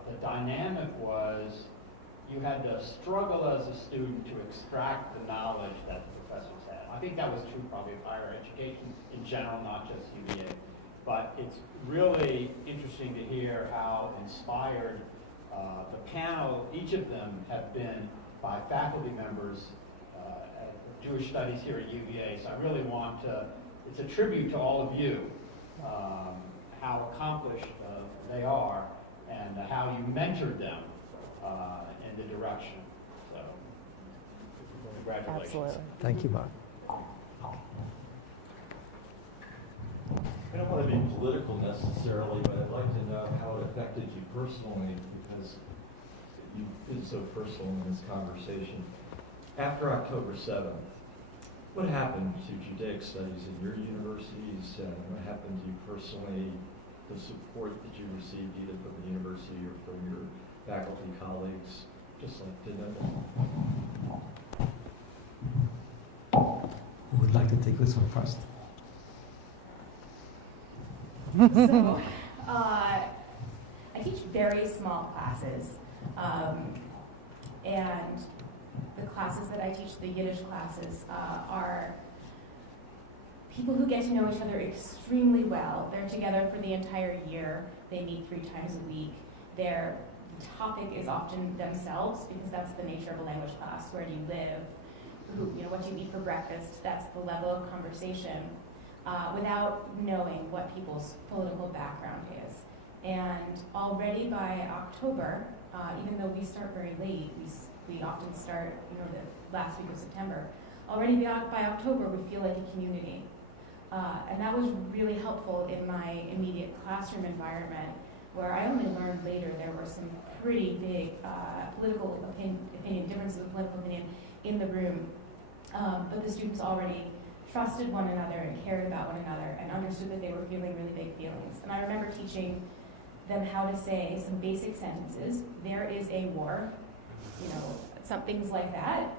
the dynamic was you had to struggle as a student to extract the knowledge that the professors had. I think that was true probably of higher education in general, not just UVA. But it's really interesting to hear how inspired the panel, each of them have been by faculty members at Jewish Studies here at UVA. So I really want to, it's a tribute to all of you, how accomplished they are and how you mentored them in the direction. So, congratulations. Absolutely. Thank you, Mark. I don't want to be political necessarily, but I'd like to know how it affected you personally, because you've been so personal in this conversation. After October 7th, what happened to Judaic studies in your universities, and what happened to you personally, the support that you received either from the university or from your faculty colleagues? Just like to know that. would like to take this one first? So, I teach very small classes, and the classes that I teach, the Yiddish classes, are people who get to know each other extremely well. They're together for the entire year. They meet 3 times a week. Their topic is often themselves, because that's the nature of a language class. Where do you live? What do you eat for breakfast? That's the level of conversation, without knowing what people's political background is. And already by October, even though we start very late, we often start, the last week of September. Already by October, we feel like a community. And that was really helpful in my immediate classroom environment, where I only learned later there were some pretty big political opinion differences of political opinion in the room. But the students already trusted one another and cared about one another and understood that they were feeling really big feelings. And I remember teaching them how to say some basic sentences. There is a war, some things like that.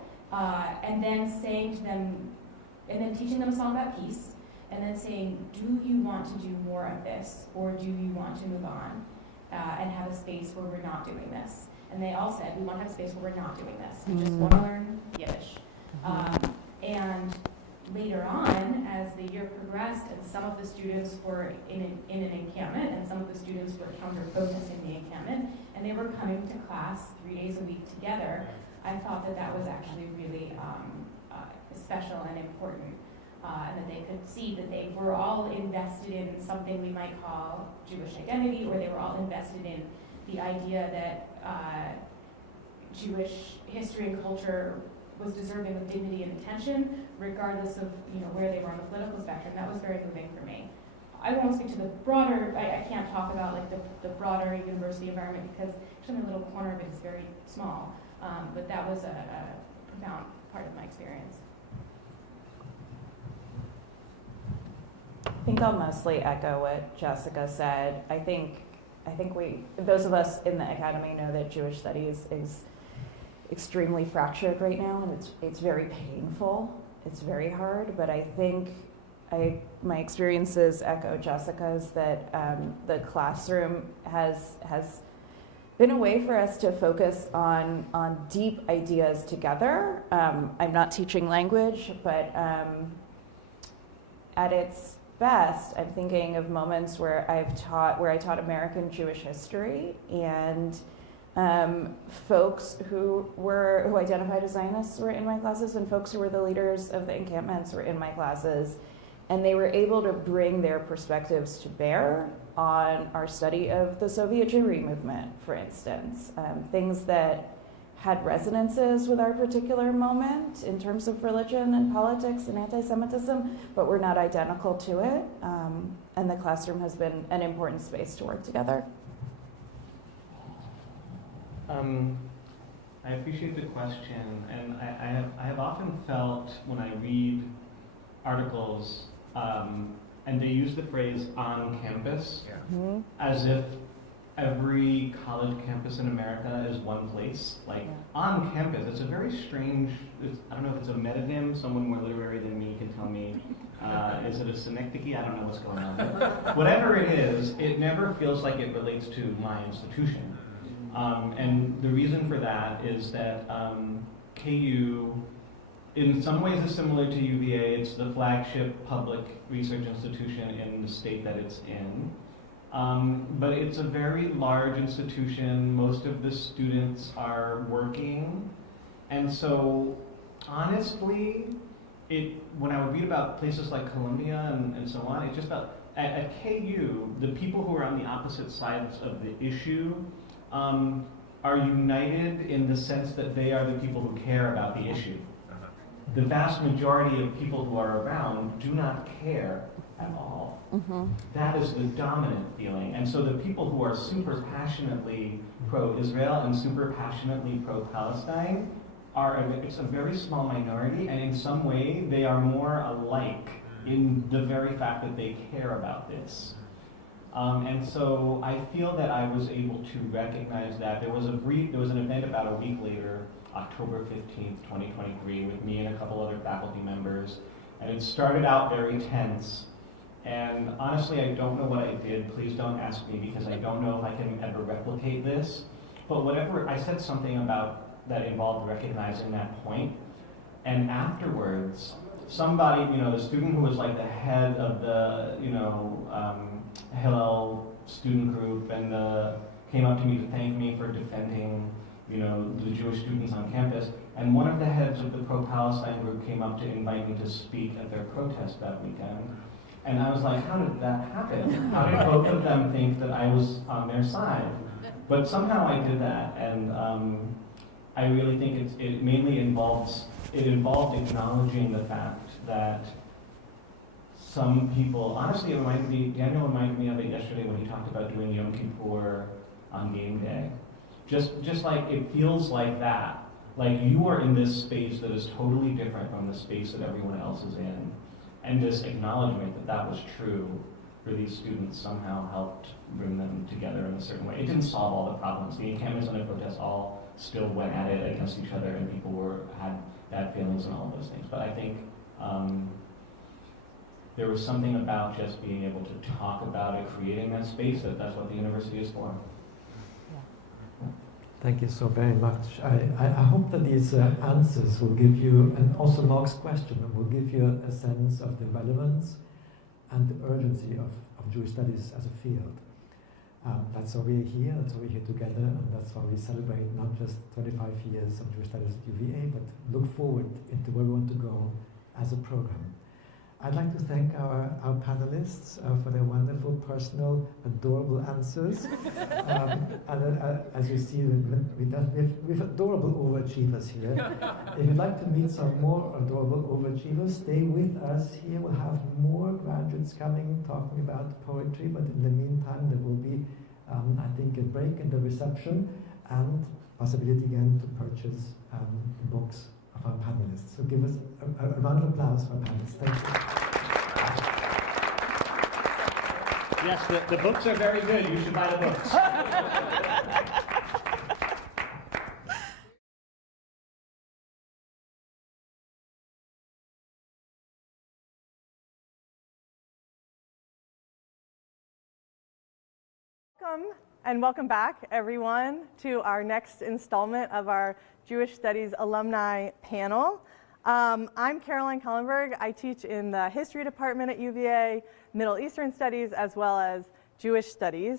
And then saying to them, and then teaching them a song about peace, and then saying, do you want to do more of this, or do you want to move on and have a space where we're not doing this? And they all said, we want to have a space where we're not doing this. We just want to learn Yiddish. And later on, as the year progressed, and some of the students were in an encampment, and some of the students were counter-protesting the encampment, and they were coming to class 3 days a week together, I thought that was actually really special and important, and that they could see that they were all invested in something we might call Jewish identity, or they were all invested in the idea that Jewish history and culture was deserving of dignity and attention, regardless of where they were on the political spectrum. That was very moving for me. I won't speak to the broader. I can't talk about the broader university environment, because actually my little corner of it is very small. But that was a profound part of my experience. I think I'll mostly echo what Jessica said. I think those of us in the academy know that Jewish studies is extremely fractured right now, and it's very painful. It's very hard, but I think my experiences echo Jessica's, that the classroom has been a way for us to focus on deep ideas together. I'm not teaching language, but at its best, I'm thinking of moments where I taught American Jewish history, and folks who identified as Zionists were in my classes, and folks who were the leaders of the encampments were in my classes, and they were able to bring their perspectives to bear on our study of the Soviet Jewry movement, for instance, things that had resonances with our particular moment in terms of religion and politics and anti-Semitism, but were not identical to it, and the classroom has been an important space to work together. I appreciate the question, and I have often felt when I read articles, and they use the phrase "on campus," as if every college campus in America is one place. On campus, it's a very strange, I don't know if it's a metonym, someone more literary than me can tell me. Is it a synecdoche? I don't know what's going on. But whatever it is, it never feels like it relates to my institution. And the reason for that is that KU, in some ways, is similar to UVA. It's the flagship public research institution in the state that it's in. But it's a very large institution. Most of the students are working. And so, honestly, when I would read about places like Columbia and so on, it's just about, at KU, the people who are on the opposite sides of the issue are united in the sense that they are the people who care about the issue. The vast majority of people who are around do not care at all. That is the dominant feeling. And so the people who are super passionately pro-Israel and super passionately pro-Palestine it's a very small minority, and in some way they are more alike in the very fact that they care about this. And so I feel that I was able to recognize that. There was an event about a week later, October 15th, 2023, with me and a couple other faculty members, And it started out very tense. And honestly, I don't know what I did. Please don't ask me, because I don't know if I can ever replicate this. But whatever, I said something about that involved recognizing that point. And afterwards, somebody, the student who was like the head of the, Hillel student group, and came up to me to thank me for defending, the Jewish students on campus. And one of the heads of the pro-Palestine group came up to invite me to speak at their protest that weekend. And I was like, how did that happen? How did both of them think that I was on their side? But somehow I did that, and I really think it mainly involved acknowledging the fact that some people, honestly, Daniel reminded me of it yesterday when he talked about doing Yom Kippur on game day. Just like, it feels like that. Like, you are in this space that is totally different from the space that everyone else is in. And this acknowledgement that that was true for these students somehow helped bring them together in a certain way. It didn't solve all the problems. The encampments and the protests all still went at it against each other, and people had bad feelings and all of those things. But I think there was something about just being able to talk about it, creating that space, that's what the university is for. Thank you so very much. I hope that these answers will give you, and also Mark's question, will give you a sense of the relevance and the urgency of Jewish studies as a field. That's why we're here, that's why we're here together, and that's why we celebrate not just 25 years of Jewish studies at UVA, but look forward into where we want to go as a program. I'd like to thank our panelists for their wonderful, personal, adorable answers. As you see, we have adorable overachievers here. If you'd like to meet some more adorable overachievers, stay with us here. We'll have more graduates coming, talking about poetry, but in the meantime, there will be, I think, a break in the reception and possibility again to purchase the books of our panelists. So give us a round of applause for our panelists. Thank you. Yes, the books are very good. You should buy the books. Welcome back, everyone, to our next installment of our Jewish Studies Alumni panel. I'm Caroline Cullenberg. I teach in the History Department at UVA, Middle Eastern Studies, as well as Jewish Studies.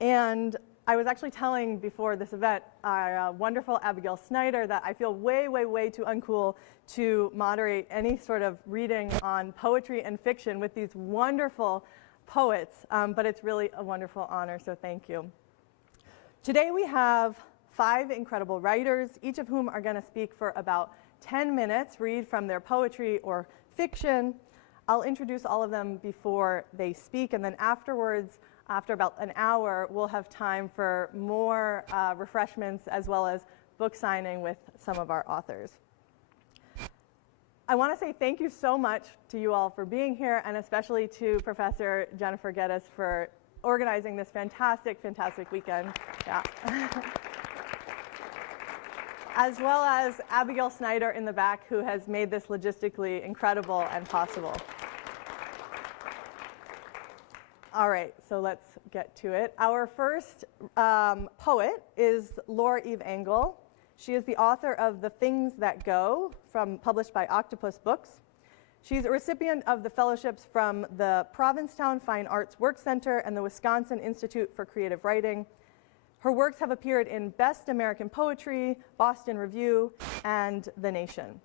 And I was actually telling before this event our wonderful Abigail Snyder that I feel way, way, way too uncool to moderate any sort of reading on poetry and fiction with these wonderful poets, but it's really a wonderful honor, so thank you. Today we have 5 incredible writers, each of whom are going to speak for about 10 minutes, read from their poetry or fiction. I'll introduce all of them before they speak, and then afterwards, after about an hour, we'll have time for more refreshments as well as book signing with some of our authors. I want to say thank you so much to you all for being here, and especially to Professor Jennifer Geddes for organizing this fantastic, fantastic weekend. Yeah. As well as Abigail Snyder in the back, who has made this logistically incredible and possible. All right, so let's get to it. Our first poet is Laura Eve Engel. She is the author of The Things That Go, published by Octopus Books. She's a recipient of the fellowships from the Provincetown Fine Arts Work Center and the Wisconsin Institute for Creative Writing. Her works have appeared in Best American Poetry, Boston Review, and The Nation.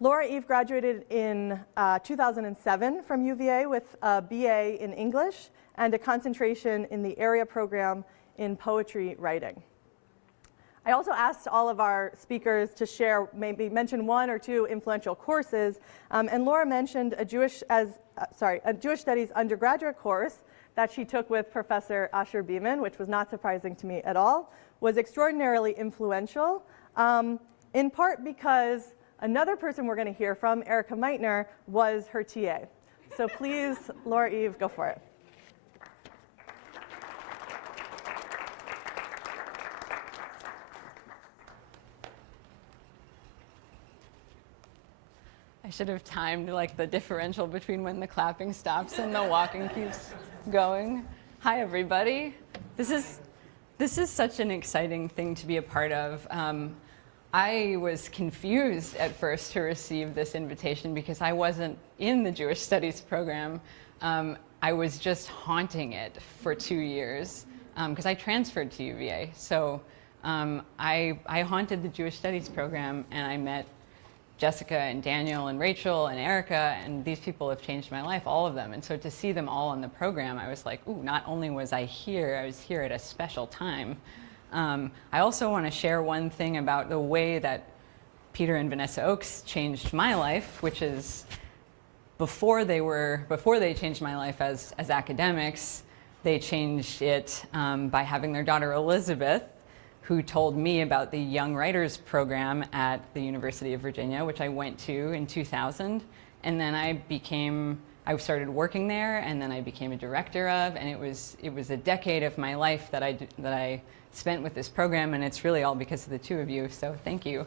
Laura Eve graduated in 2007 from UVA with a BA in English and a concentration in the area program in poetry writing. I also asked all of our speakers to share, maybe mention 1 or 2 influential courses, and Laura mentioned a Jewish Studies undergraduate course that she took with Professor Asher Beeman, which was not surprising to me at all, was extraordinarily influential, in part because another person we're going to hear from, Erika Meitner, was her TA. So please, Laura Eve, go for it. I should have timed like the differential between when the clapping stops and the walking keeps going. Hi, everybody. This is such an exciting thing to be a part of. I was confused at first to receive this invitation because I wasn't in the Jewish Studies program. I was just haunting it for 2 years because I transferred to UVA. So I haunted the Jewish Studies program, and I met Jessica and Daniel and Rachel and Erika, and these people have changed my life, all of them. And so to see them all on the program, I was like, ooh, not only was I here at a special time. I also want to share one thing about the way that Peter and Vanessa Oakes changed my life, which is before they changed my life as academics, they changed it by having their daughter Elizabeth, who told me about the Young Writers Program at the University of Virginia, which I went to in 2000. And then I started working there, and then I became a director of, and it was a decade of my life that I spent with this program, and it's really all because of the two of you, so thank you.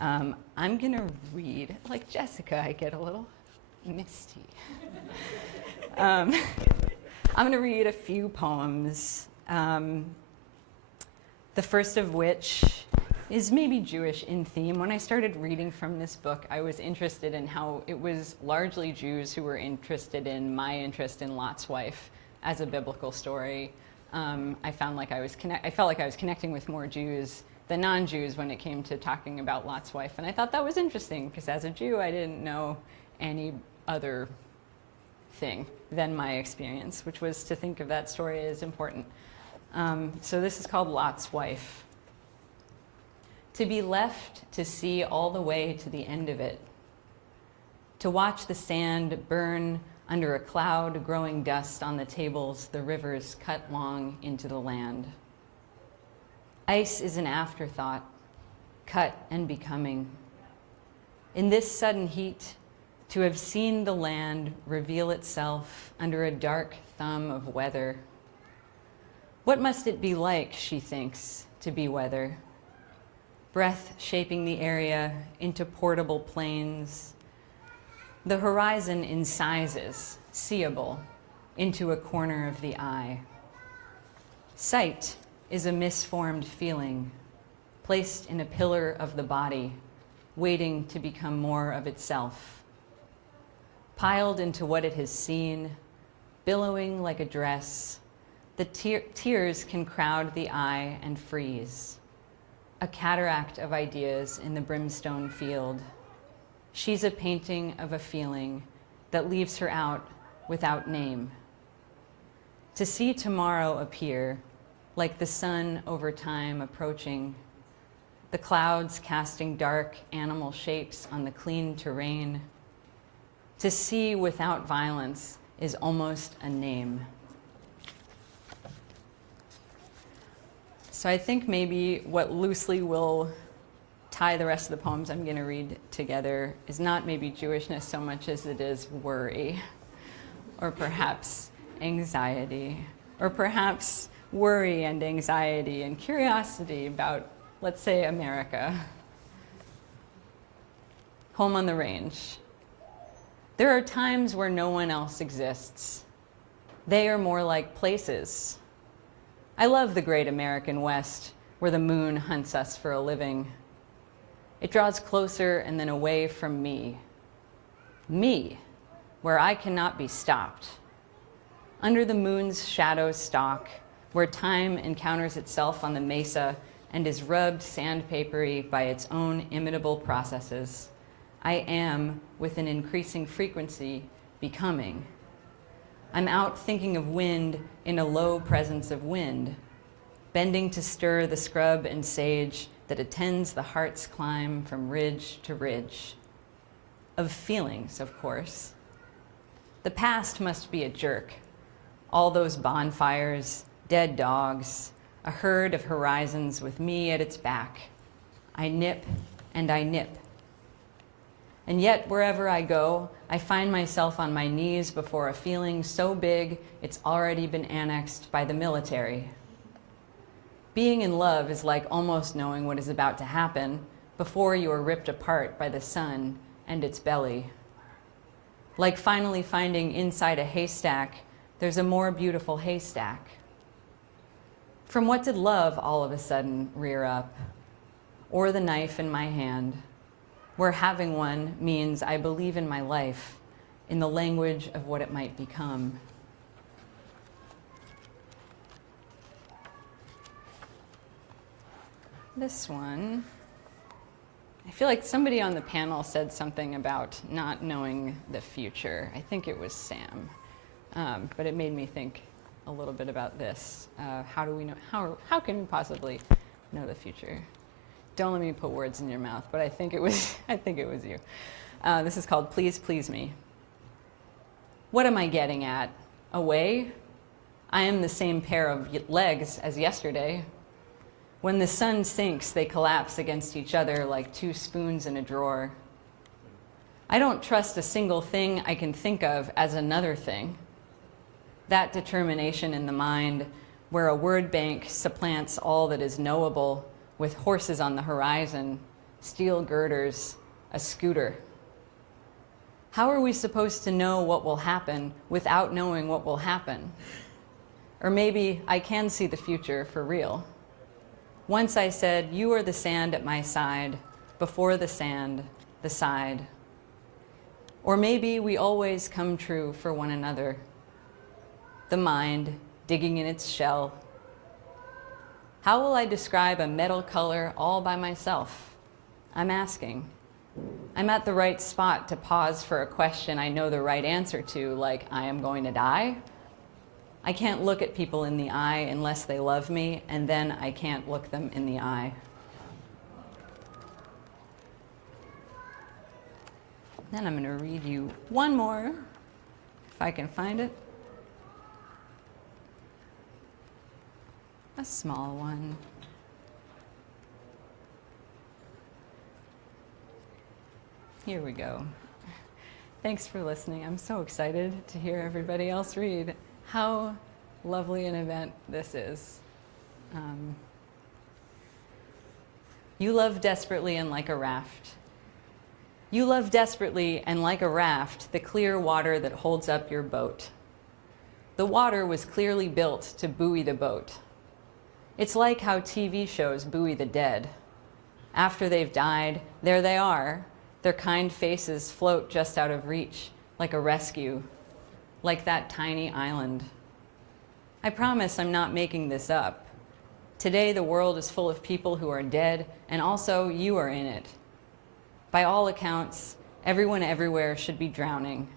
I'm gonna read, like Jessica, I get a little misty. I'm gonna read a few poems. The first of which is maybe Jewish in theme. When I started reading from this book, I was interested in how it was largely Jews who were interested in my interest in Lot's wife as a biblical story. I felt like I was connecting with more Jews than non-Jews when it came to talking about Lot's wife, and I thought that was interesting because as a Jew, I didn't know any other thing than my experience, which was to think of that story as important. So this is called Lot's Wife. To be left to see all the way to the end of it, to watch the sand burn under a cloud growing dust on the tables the rivers cut long into the land. Ice is an afterthought, cut and becoming. In this sudden heat, to have seen the land reveal itself under a dark thumb of weather. What must it be like, she thinks, to be weather? Breath shaping the area into portable plains. The horizon in sizes, seeable, into a corner of the eye. Sight is a misformed feeling, placed in a pillar of the body, waiting to become more of itself. Piled into what it has seen, billowing like a dress, the tears can crowd the eye and freeze. A cataract of ideas in the brimstone field. She's a painting of a feeling that leaves her out without name. To see tomorrow appear, like the sun over time approaching, the clouds casting dark animal shapes on the clean terrain. To see without violence is almost a name. So I think maybe what loosely will tie the rest of the poems I'm going to read together is not maybe Jewishness so much as it is worry, or perhaps anxiety, or perhaps worry and anxiety and curiosity about, let's say, America. Home on the range. There are times where no one else exists. They are more like places. I love the great American West, where the moon hunts us for a living. It draws closer and then away from me. Me, where I cannot be stopped. Under the moon's shadow stalk, where time encounters itself on the mesa and is rubbed sandpapery by its own imitable processes, I am, with an increasing frequency, becoming. I'm out thinking of wind in a low presence of wind, bending to stir the scrub and sage that attends the heart's climb from ridge to ridge. Of feelings, of course. The past must be a jerk. All those bonfires, dead dogs, a herd of horizons with me at its back. I nip and I nip. And yet, wherever I go, I find myself on my knees before a feeling so big it's already been annexed by the military. Being in love is like almost knowing what is about to happen before you are ripped apart by the sun and its belly. Like finally finding inside a haystack, there's a more beautiful haystack. From what did love all of a sudden rear up? Or the knife in my hand, where having one means I believe in my life, in the language of what it might become. This one, I feel like somebody on the panel said something about not knowing the future. I think it was Sam, but it made me think a little bit about this. How do we know? How can we possibly know the future? Don't let me put words in your mouth, but I think it was you. This is called Please Please Me. What am I getting at? A way? I am the same pair of legs as yesterday. When the sun sinks, they collapse against each other like two spoons in a drawer. I don't trust a single thing I can think of as another thing. That determination in the mind, where a word bank supplants all that is knowable, with horses on the horizon, steel girders, a scooter. How are we supposed to know what will happen without knowing what will happen? Or maybe I can see the future for real. Once I said, you are the sand at my side, before the sand, the side. Or maybe we always come true for one another. The mind digging in its shell. How will I describe a metal color all by myself? I'm asking. I'm at the right spot to pause for a question I know the right answer to, like, I am going to die? I can't look at people in the eye unless they love me, and then I can't look them in the eye. Then I'm going to read you one more, if I can find it. A small one. Here we go. Thanks for listening. I'm so excited to hear everybody else read. How lovely an event this is. You love desperately and like a raft. You love desperately and like a raft the clear water that holds up your boat. The water was clearly built to buoy the boat. It's like how TV shows buoy the dead. After they've died, there they are. Their kind faces float just out of reach, like a rescue. Like that tiny island. I promise I'm not making this up. Today the world is full of people who are dead, and also you are in it. By all accounts, everyone everywhere should be drowning.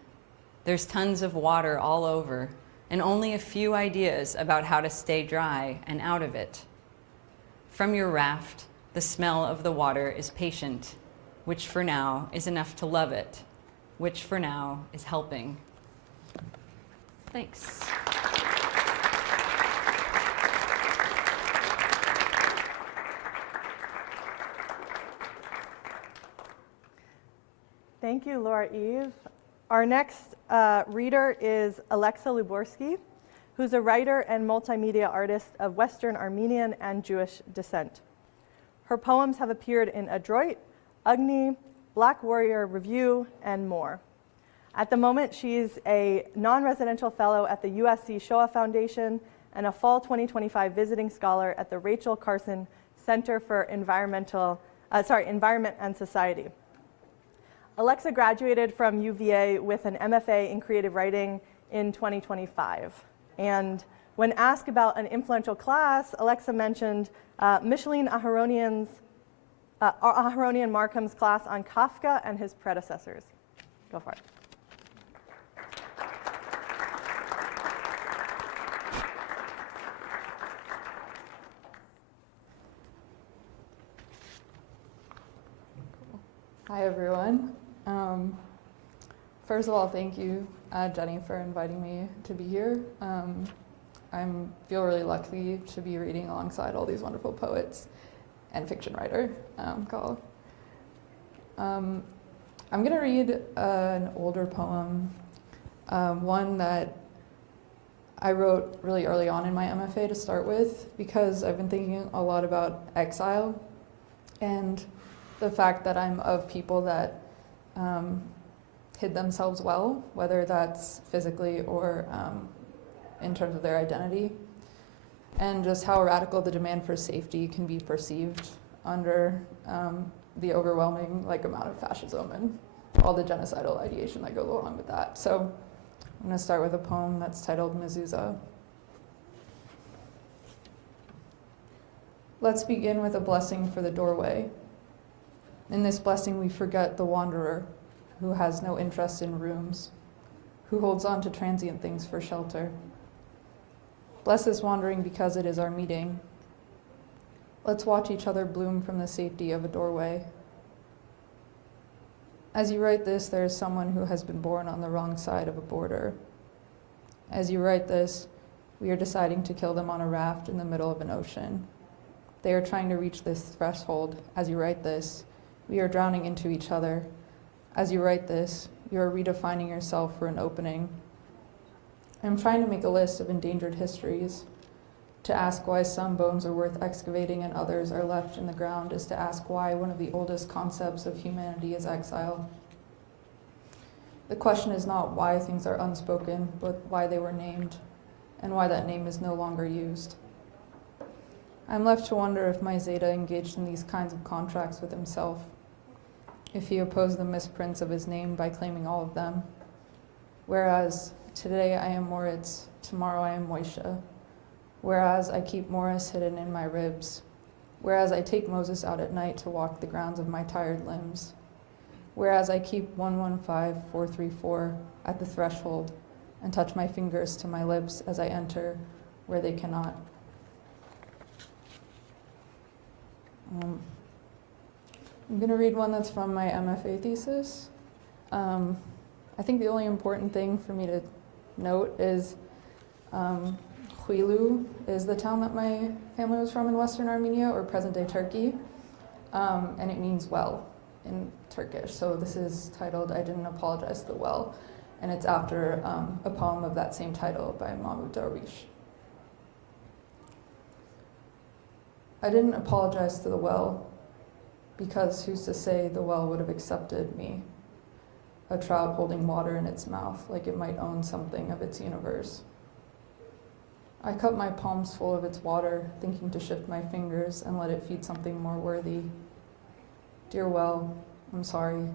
There's tons of water all over, and only a few ideas about how to stay dry and out of it. From your raft, the smell of the water is patient, which for now is enough to love it, which for now is helping. Thanks. Thank you, Laura Eve. Our next reader is Alexa Luborsky, who's a writer and multimedia artist of Western Armenian and Jewish descent. Her poems have appeared in Adroit, Agni, Black Warrior Review, and more. At the moment, she's a non-residential fellow at the USC Shoah Foundation and a fall 2025 visiting scholar at the Rachel Carson Center for Environment and Society. Alexa graduated from UVA with an MFA in creative writing in 2025. And when asked about an influential class, Alexa mentioned Micheline Aharonian Markham's class on Kafka and his predecessors. Go for it. Hi, everyone. First of all, thank you, Jenny, for inviting me to be here. I feel really lucky to be reading alongside all these wonderful poets and fiction writer, Gahl. I'm going to read an older poem, one that I wrote really early on in my MFA to start with, because I've been thinking a lot about exile and the fact that I'm of people that hid themselves well, whether that's physically or in terms of their identity, and just how radical the demand for safety can be perceived under the overwhelming amount of fascism and all the genocidal ideation that goes along with that. So I'm going to start with a poem that's titled Mezuzah. Let's begin with a blessing for the doorway. In this blessing, we forget the wanderer who has no interest in rooms, who holds on to transient things for shelter. Bless this wandering because it is our meeting. Let's watch each other bloom from the safety of a doorway. As you write this, there is someone who has been born on the wrong side of a border. As you write this, we are deciding to kill them on a raft in the middle of an ocean. They are trying to reach this threshold. As you write this, we are drowning into each other. As you write this, you are redefining yourself for an opening. I'm trying to make a list of endangered histories. To ask why some bones are worth excavating and others are left in the ground is to ask why one of the oldest concepts of humanity is exile. The question is not why things are unspoken, but why they were named, and why that name is no longer used. I'm left to wonder if my Zeta engaged in these kinds of contracts with himself, if he opposed the misprints of his name by claiming all of them. Whereas today I am Moritz, tomorrow I am Moishe. Whereas I keep Morris hidden in my ribs. Whereas I take Moses out at night to walk the grounds of my tired limbs. Whereas I keep 115434 at the threshold and touch my fingers to my lips as I enter where they cannot. I'm going to read one that's from my MFA thesis. I think the only important thing for me to note is Huilu is the town that my family was from in Western Armenia, or present-day Turkey, and it means well in Turkish. So this is titled I Didn't Apologize to the Well, and it's after a poem of that same title by Mahmoud Darwish. I didn't apologize to the well, because who's to say the well would have accepted me, a trout holding water in its mouth like it might own something of its universe. I cut my palms full of its water, thinking to shift my fingers and let it feed something more worthy. Dear well, I'm sorry,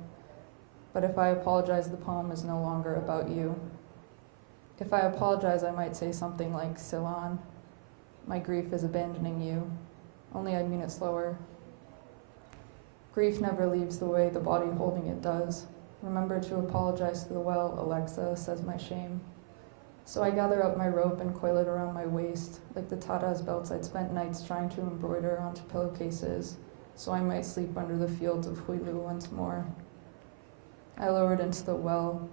but if I apologize, the poem is no longer about you. If I apologize, I might say something like, Silan, my grief is abandoning you, only I mean it slower. Grief never leaves the way the body holding it does. Remember to apologize to the well, Alexa, says my shame. So I gather up my rope and coil it around my waist, like the Tatas belts I'd spent nights trying to embroider onto pillowcases, so I might sleep under the fields of Huilu once more. I lowered into the well,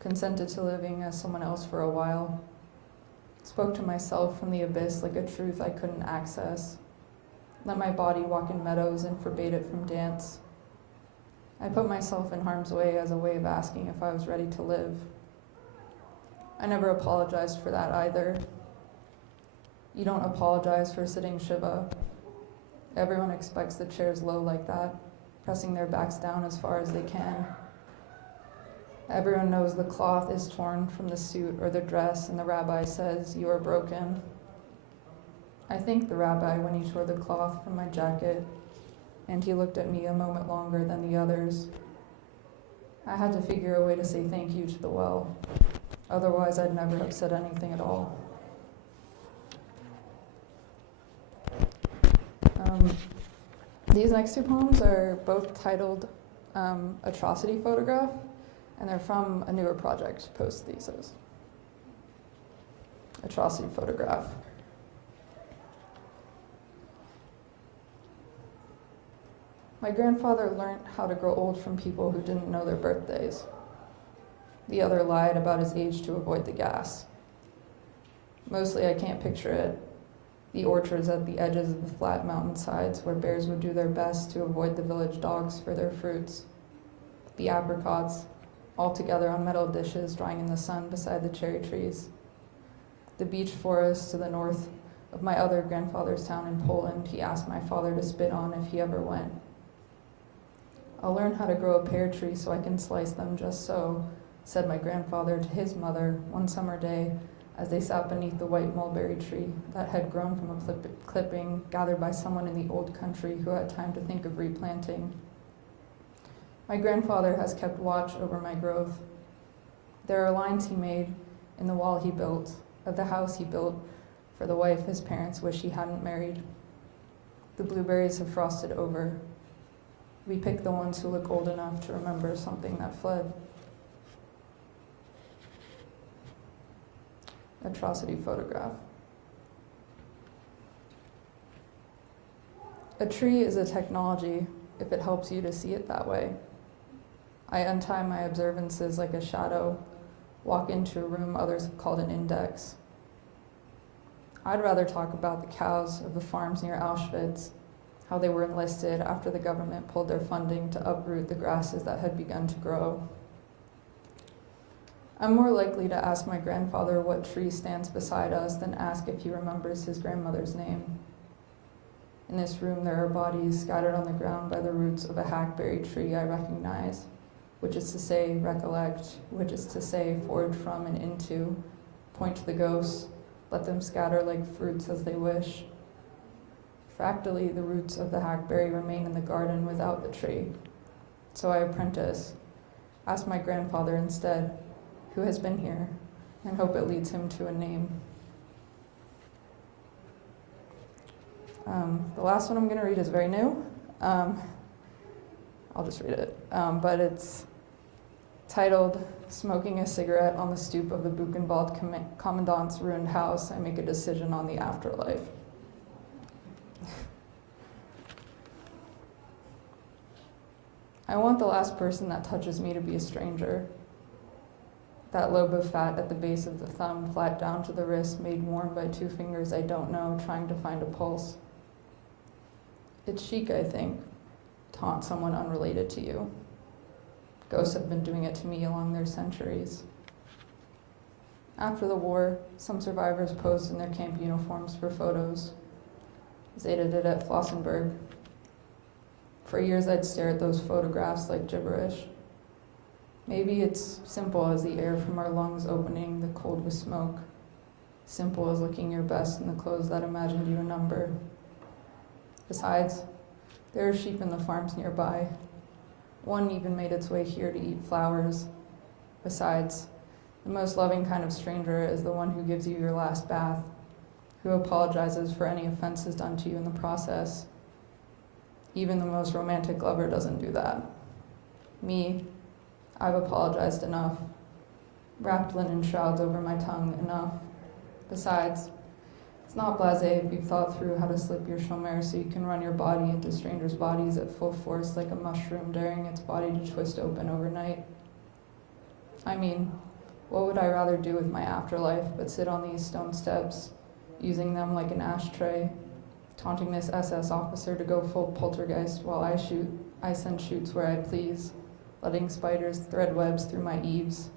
consented to living as someone else for a while, spoke to myself from the abyss like a truth I couldn't access, let my body walk in meadows and forbade it from dance. I put myself in harm's way as a way of asking if I was ready to live. I never apologized for that either. You don't apologize for sitting Shiva. Everyone expects the chairs low like that, pressing their backs down as far as they can. Everyone knows the cloth is torn from the suit or the dress, and the rabbi says, you are broken. I thanked the rabbi when he tore the cloth from my jacket, and he looked at me a moment longer than the others. I had to figure a way to say thank you to the well. Otherwise, I'd never have said anything at all. These next two poems are both titled Atrocity Photograph, and they're from a newer project, post-thesis. Atrocity Photograph. My grandfather learned how to grow old from people who didn't know their birthdays. The other lied about his age to avoid the gas. Mostly I can't picture it. The orchards at the edges of the flat mountainsides where bears would do their best to avoid the village dogs for their fruits. The apricots, all together on metal dishes drying in the sun beside the cherry trees. The beech forest to the north of my other grandfather's town in Poland he asked my father to spit on if he ever went. I'll learn how to grow a pear tree so I can slice them just so, said my grandfather to his mother one summer day as they sat beneath the white mulberry tree that had grown from a clipping gathered by someone in the old country who had time to think of replanting. My grandfather has kept watch over my growth. There are lines he made in the wall he built, of the house he built for the wife his parents wish he hadn't married. The blueberries have frosted over. We pick the ones who look old enough to remember something that fled. Atrocity photograph. A tree is a technology if it helps you to see it that way. I untie my observances like a shadow, walk into a room others have called an index. I'd rather talk about the cows of the farms near Auschwitz, how they were enlisted after the government pulled their funding to uproot the grasses that had begun to grow. I'm more likely to ask my grandfather what tree stands beside us than ask if he remembers his grandmother's name. In this room, there are bodies scattered on the ground by the roots of a hackberry tree I recognize, which is to say, recollect, which is to say, forage from and into, point to the ghosts, let them scatter like fruits as they wish. Fractally, the roots of the hackberry remain in the garden without the tree. So I apprentice, ask my grandfather instead, who has been here, and hope it leads him to a name. The last one I'm going to read is very new. I'll just read it. But it's titled, Smoking a Cigarette on the Stoop of the Buchenwald Commandant's Ruined House, I Make a Decision on the Afterlife. I want the last person that touches me to be a stranger. That lobe of fat at the base of the thumb, flat down to the wrist, made warm by two fingers I don't know, trying to find a pulse. It's chic, I think, taunt someone unrelated to you. Ghosts have been doing it to me along their centuries. After the war, some survivors posed in their camp uniforms for photos. Zeta did at Flossenburg. For years I'd stare at those photographs like gibberish. Maybe it's simple as the air from our lungs opening, the cold with smoke. Simple as looking your best in the clothes that imagined you a number. Besides, there are sheep in the farms nearby. One even made its way here to eat flowers. Besides, the most loving kind of stranger is the one who gives you your last bath, who apologizes for any offenses done to you in the process. Even the most romantic lover doesn't do that. Me, I've apologized enough. Wrapped linen shrouds over my tongue enough. Besides, it's not blasé if you've thought through how to slip your shomer so you can run your body into strangers' bodies at full force like a mushroom daring its body to twist open overnight. I mean, what would I rather do with my afterlife but sit on these stone steps, using them like an ashtray, taunting this SS officer to go full poltergeist while I send shoots where I please, letting spiders thread webs through my eaves,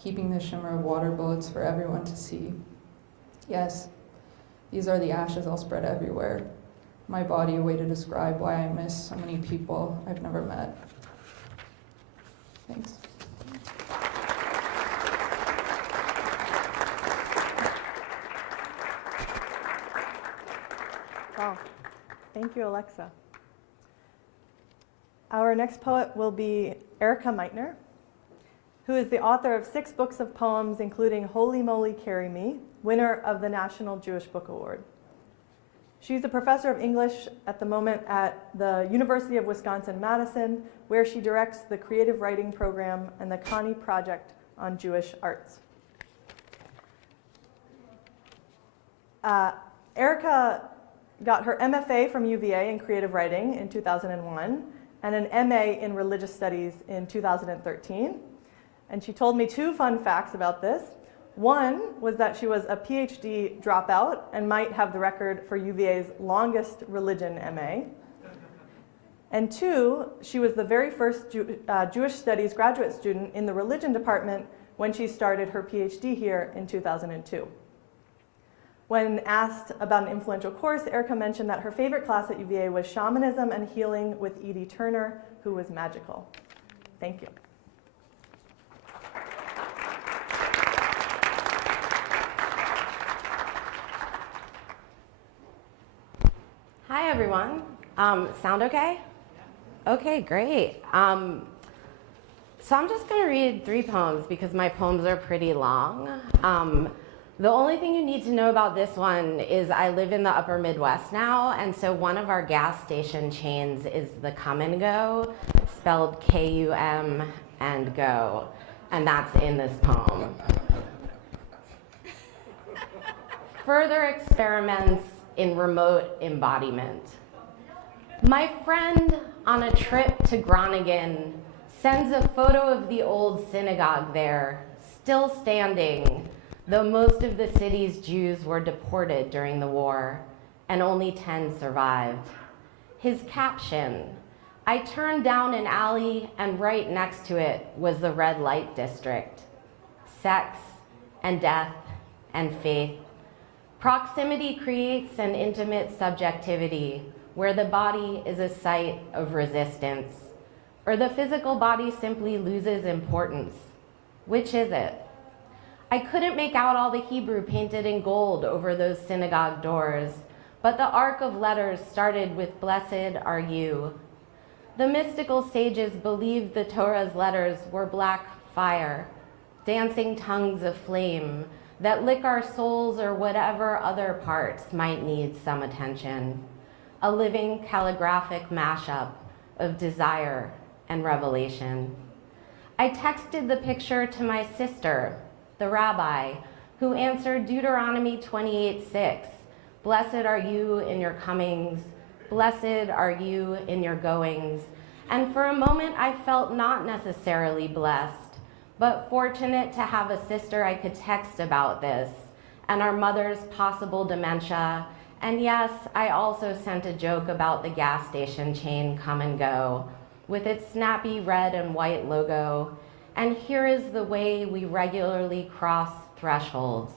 keeping the shimmer of water bullets for everyone to see. Yes, these are the ashes I'll spread everywhere. My body a way to describe why I miss so many people I've never met. Thanks. Wow. Thank you, Alexa. Our next poet will be Erika Meitner, who is the author of 6 books of poems, including Holy Moly, Carry Me, winner of the National Jewish Book Award. She's a professor of English at the moment at the University of Wisconsin-Madison, where she directs the creative writing program and the Connie Project on Jewish Arts. Erika got her MFA from UVA in creative writing in 2001 and an MA in religious studies in 2013. And she told me 2 fun facts about this. One was that she was a PhD dropout and might have the record for UVA's longest religion MA. And 2, she was the very first Jewish Studies graduate student in the religion department when she started her PhD here in 2002. When asked about an influential course, Erika mentioned that her favorite class at UVA was Shamanism and Healing with Edie Turner, who was magical. Thank you. Hi, everyone. Sound okay? Okay, great. So I'm just going to read 3 poems because my poems are pretty long. The only thing you need to know about this one is I live in the upper Midwest now, and so one of our gas station chains is the Come and Go, spelled K-U-M and Go, and that's in this poem. Further experiments in remote embodiment. My friend on a trip to Groningen sends a photo of the old synagogue there, still standing, though most of the city's Jews were deported during the war, and only 10 survived. His caption, I turned down an alley and right next to it was the red light district. Sex and death and faith. Proximity creates an intimate subjectivity where the body is a site of resistance, or the physical body simply loses importance. Which is it? I couldn't make out all the Hebrew painted in gold over those synagogue doors, but the arc of letters started with blessed are you. The mystical sages believed the Torah's letters were black fire, dancing tongues of flame that lick our souls or whatever other parts might need some attention. A living calligraphic mashup of desire and revelation. I texted the picture to my sister, the rabbi, who answered Deuteronomy 28:6. Blessed are you in your comings, blessed are you in your goings. And for a moment I felt not necessarily blessed, but fortunate to have a sister I could text about this, and our mother's possible dementia. And yes, I also sent a joke about the gas station chain Come and Go, with its snappy red and white logo. And here is the way we regularly cross thresholds,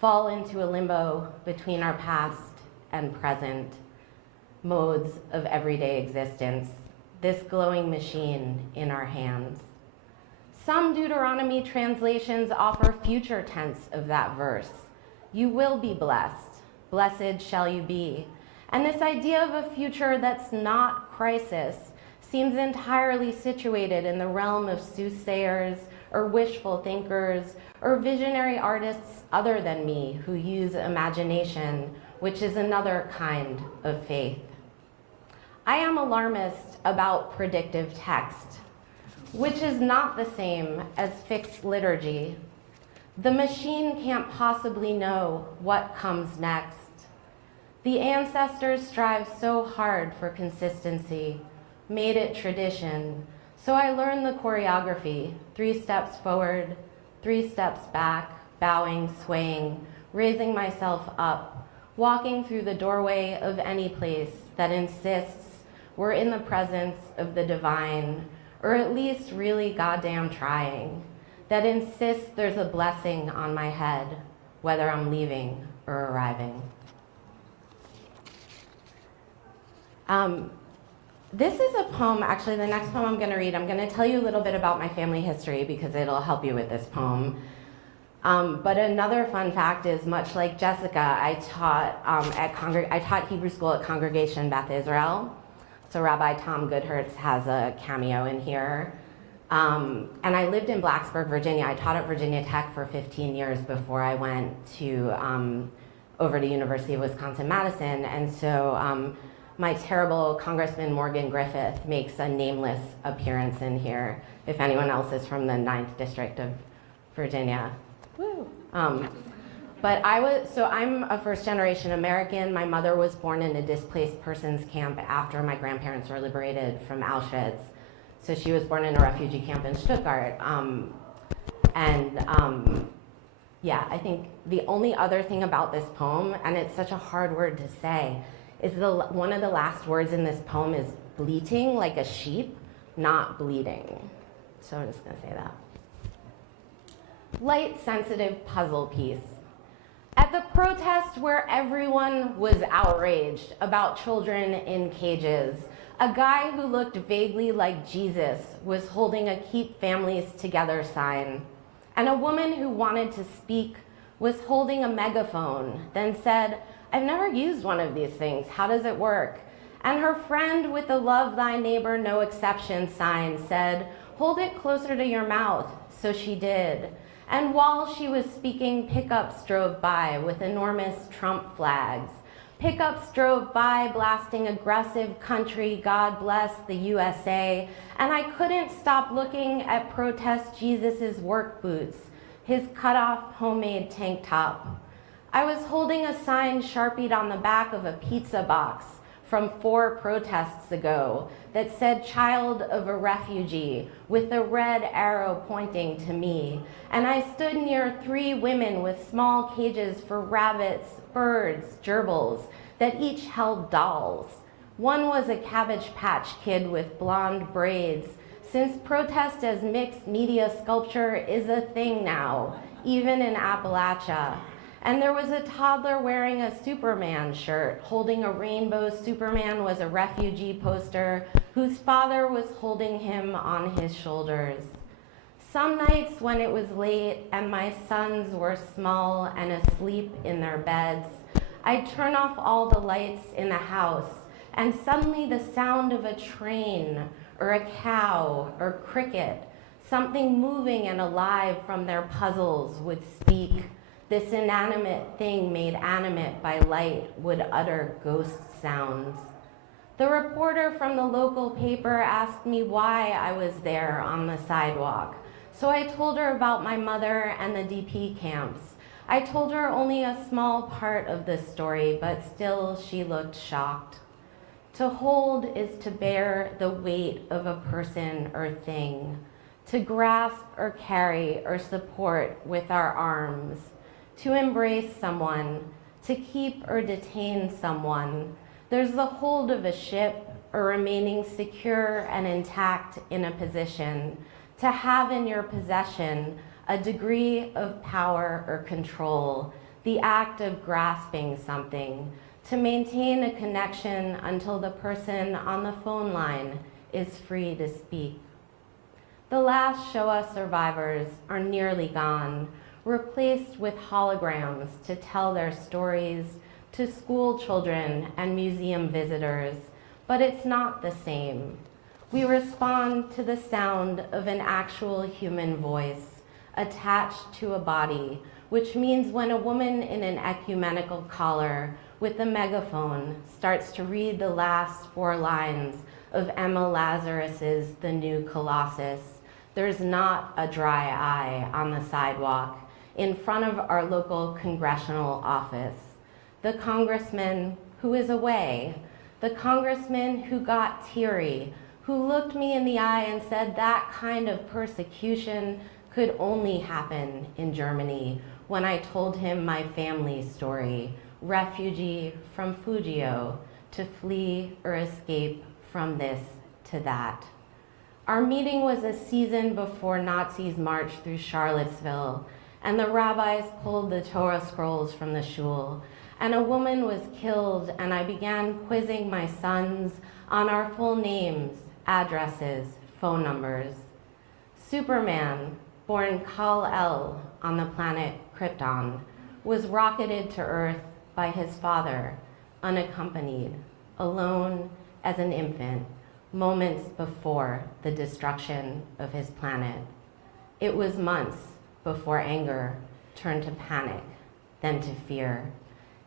fall into a limbo between our past and present modes of everyday existence, this glowing machine in our hands. Some Deuteronomy translations offer future tense of that verse. You will be blessed, blessed shall you be. And this idea of a future that's not crisis seems entirely situated in the realm of soothsayers or wishful thinkers or visionary artists other than me who use imagination, which is another kind of faith. I am alarmist about predictive text, which is not the same as fixed liturgy. The machine can't possibly know what comes next. The ancestors strive so hard for consistency, made it tradition. So I learned the choreography, 3 steps forward, 3 steps back, bowing, swaying, raising myself up, walking through the doorway of any place that insists we're in the presence of the divine, or at least really goddamn trying, that insists there's a blessing on my head, whether I'm leaving or arriving. This is a poem, actually the next poem I'm going to read, I'm going to tell you a little bit about my family history because it'll help you with this poem. But another fun fact is, much like Jessica, I taught Hebrew school at Congregation Beth Israel. So Rabbi Tom Goodhertz has a cameo in here. And I lived in Blacksburg, Virginia. I taught at Virginia Tech for 15 years before I went to over to University of Wisconsin-Madison. And so my terrible Congressman Morgan Griffith makes a nameless appearance in here, if anyone else is from the 9th District of Virginia. Woo. But I'm a first-generation American. My mother was born in a displaced persons camp after my grandparents were liberated from Auschwitz. So she was born in a refugee camp in Stuttgart. Yeah, I think the only other thing about this poem, and it's such a hard word to say, is one of the last words in this poem is bleating like a sheep, not bleeding. So I'm just gonna say that. Light, sensitive puzzle piece. At At the protest where everyone was outraged about children in cages, a guy who looked vaguely like Jesus was holding a Keep Families Together sign, and a woman who wanted to speak was holding a megaphone, then said, "I've never used one of these things, how does it work?" And her friend with the Love Thy Neighbor No Exception sign said, "Hold it closer to your mouth," so she did. And while she was speaking, pickups drove by with enormous Trump flags. Pickups drove by blasting aggressive country, God bless the USA, and I couldn't stop looking at Protest Jesus's work boots, his cut-off homemade tank top. I was holding a sign Sharpied on the back of a pizza box from 4 protests ago that said "Child of a Refugee" with a red arrow pointing to me. And I stood near 3 women with small cages for rabbits, birds, gerbils that each held dolls. One was a Cabbage Patch Kid with blonde braids, since protest as mixed media sculpture is a thing now, even in Appalachia. And there was a toddler wearing a Superman shirt, holding a rainbow Superman was a refugee poster, whose father was holding him on his shoulders. Some nights when it was late and my sons were small and asleep in their beds, I'd turn off all the lights in the house, and suddenly the sound of a train or a cow or cricket, something moving and alive from their puzzles, would speak. This inanimate thing made animate by light would utter ghost sounds. The reporter from the local paper asked me why I was there on the sidewalk. So I told her about my mother and the DP camps. I told her only a small part of the story, but still she looked shocked. To hold is to bear the weight of a person or thing, to grasp or carry or support with our arms, to embrace someone, to keep or detain someone. There's the hold of a ship or remaining secure and intact in a position, to have in your possession a degree of power or control, the act of grasping something, to maintain a connection until the person on the phone line is free to speak. The last Shoah survivors are nearly gone, replaced with holograms to tell their stories to school children and museum visitors, but it's not the same. We respond to the sound of an actual human voice attached to a body, which means when a woman in an ecumenical collar with a megaphone starts to read the last 4 lines of Emma Lazarus's The New Colossus, there's not a dry eye on the sidewalk in front of our local congressional office. The congressman who is away, the congressman who got teary, who looked me in the eye and said that kind of persecution could only happen in Germany, when I told him my family story, refugee from Fujio, to flee or escape from this to that. Our meeting was a season before Nazis marched through Charlottesville, and the rabbis pulled the Torah scrolls from the shul, and a woman was killed, and I began quizzing my sons on our full names, addresses, phone numbers. Superman, born Kal-El on the planet Krypton, was rocketed to Earth by his father, unaccompanied, alone as an infant, moments before the destruction of his planet. It was months before anger turned to panic, then to fear.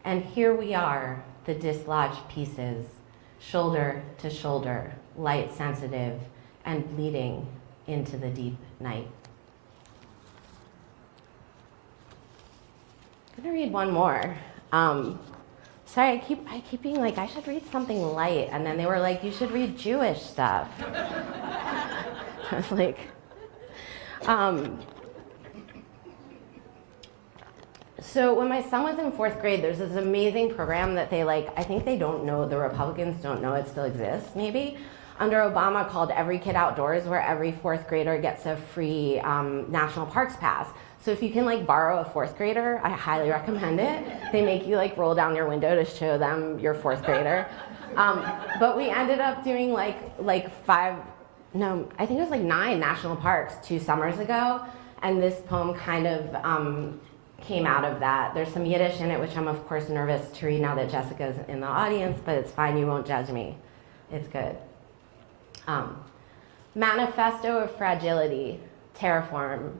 And here we are, the dislodged pieces, shoulder to shoulder, light sensitive, and bleeding into the deep night. I'm gonna read one more. Sorry, I keep being like, I should read something light, and then they were like, you should read Jewish stuff. I was like, so when my son was in 4th grade, there's this amazing program that they I think they don't know, the Republicans don't know it still exists, maybe, under Obama, called Every Kid Outdoors, where every 4th grader gets a free National Parks pass. So if you can like borrow a fourth grader, I highly recommend it. They make you like roll down your window to show them your fourth grader. But we ended up doing I think it was like 9 national parks 2 summers ago. And this poem kind of came out of that. There's some Yiddish in it, which I'm of course nervous to read now that Jessica's in the audience, but it's fine, you won't judge me. It's good. Manifesto of Fragility, Terraform.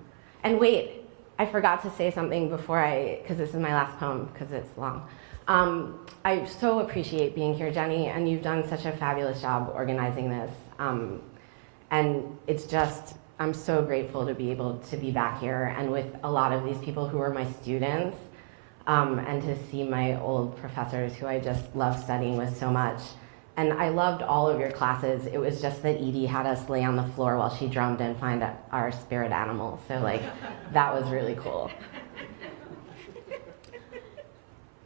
And wait, I forgot to say something before because this is my last poem, because it's long. I so appreciate being here, Jenny, and you've done such a fabulous job organizing this. And it's just, I'm so grateful to be able to be back here and with a lot of these people who are my students, and to see my old professors who I just love studying with so much. And I loved all of your classes. It was just that Edie had us lay on the floor while she drummed and find our spirit animal. So like, that was really cool.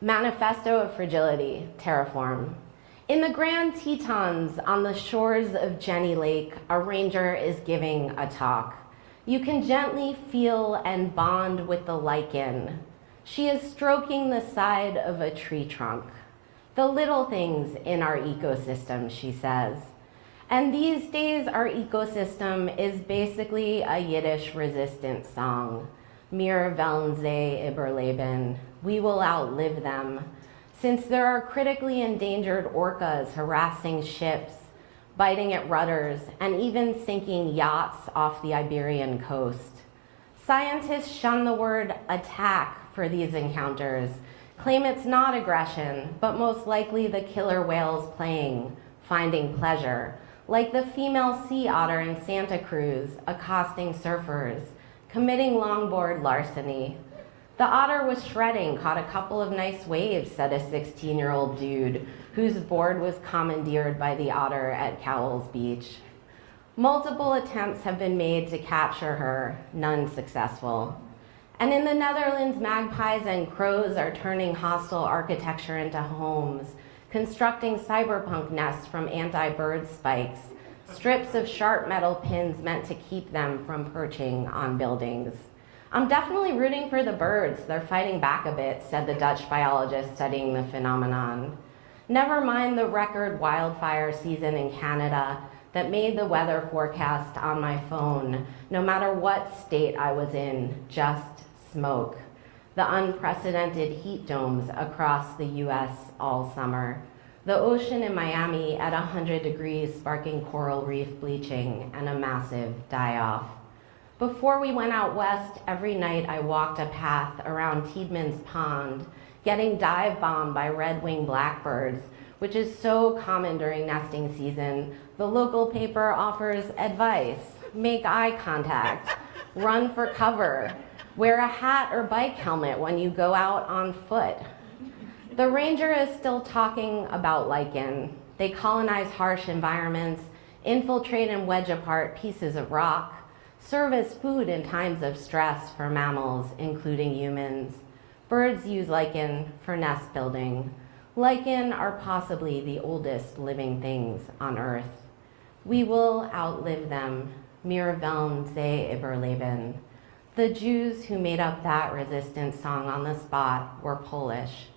Manifesto of Fragility, Terraform. In the Grand Tetons on the shores of Jenny Lake, a ranger is giving a talk. You can gently feel and bond with the lichen. She is stroking the side of a tree trunk. The little things in our ecosystem, she says. And these days, our ecosystem is basically a Yiddish resistance song. Mir werden sie überleben. We will outlive them. Since there are critically endangered orcas harassing ships, biting at rudders, and even sinking yachts off the Iberian coast. Scientists shun the word attack for these encounters, claim it's not aggression, but most likely the killer whales playing, finding pleasure, like the female sea otter in Santa Cruz accosting surfers, committing longboard larceny. The otter was shredding, caught a couple of nice waves, said a 16-year-old dude whose board was commandeered by the otter at Cowell's Beach. Multiple attempts have been made to capture her, none successful. And in the Netherlands, magpies and crows are turning hostile architecture into homes, constructing cyberpunk nests from anti-bird spikes, strips of sharp metal pins meant to keep them from perching on buildings. I'm definitely rooting for the birds. They're fighting back a bit, said the Dutch biologist studying the phenomenon. Never mind the record wildfire season in Canada that made the weather forecast on my phone, no matter what state I was in, just smoke. The unprecedented heat domes across the US all summer. The ocean in Miami at 100 degrees sparking coral reef bleaching and a massive die-off. Before we went out west, every night I walked a path around Tiedman's Pond, getting dive bombed by red-winged blackbirds, which is so common during nesting season. The local paper offers advice: make eye contact, run for cover, wear a hat or bike helmet when you go out on foot. The ranger is still talking about lichen. They colonize harsh environments, infiltrate and wedge apart pieces of rock, serve as food in times of stress for mammals, including humans. Birds use lichen for nest building. Lichen are possibly the oldest living things on Earth. We will outlive them. Mir werden sie überleben. The Jews who made up that resistance song on the spot were Polish,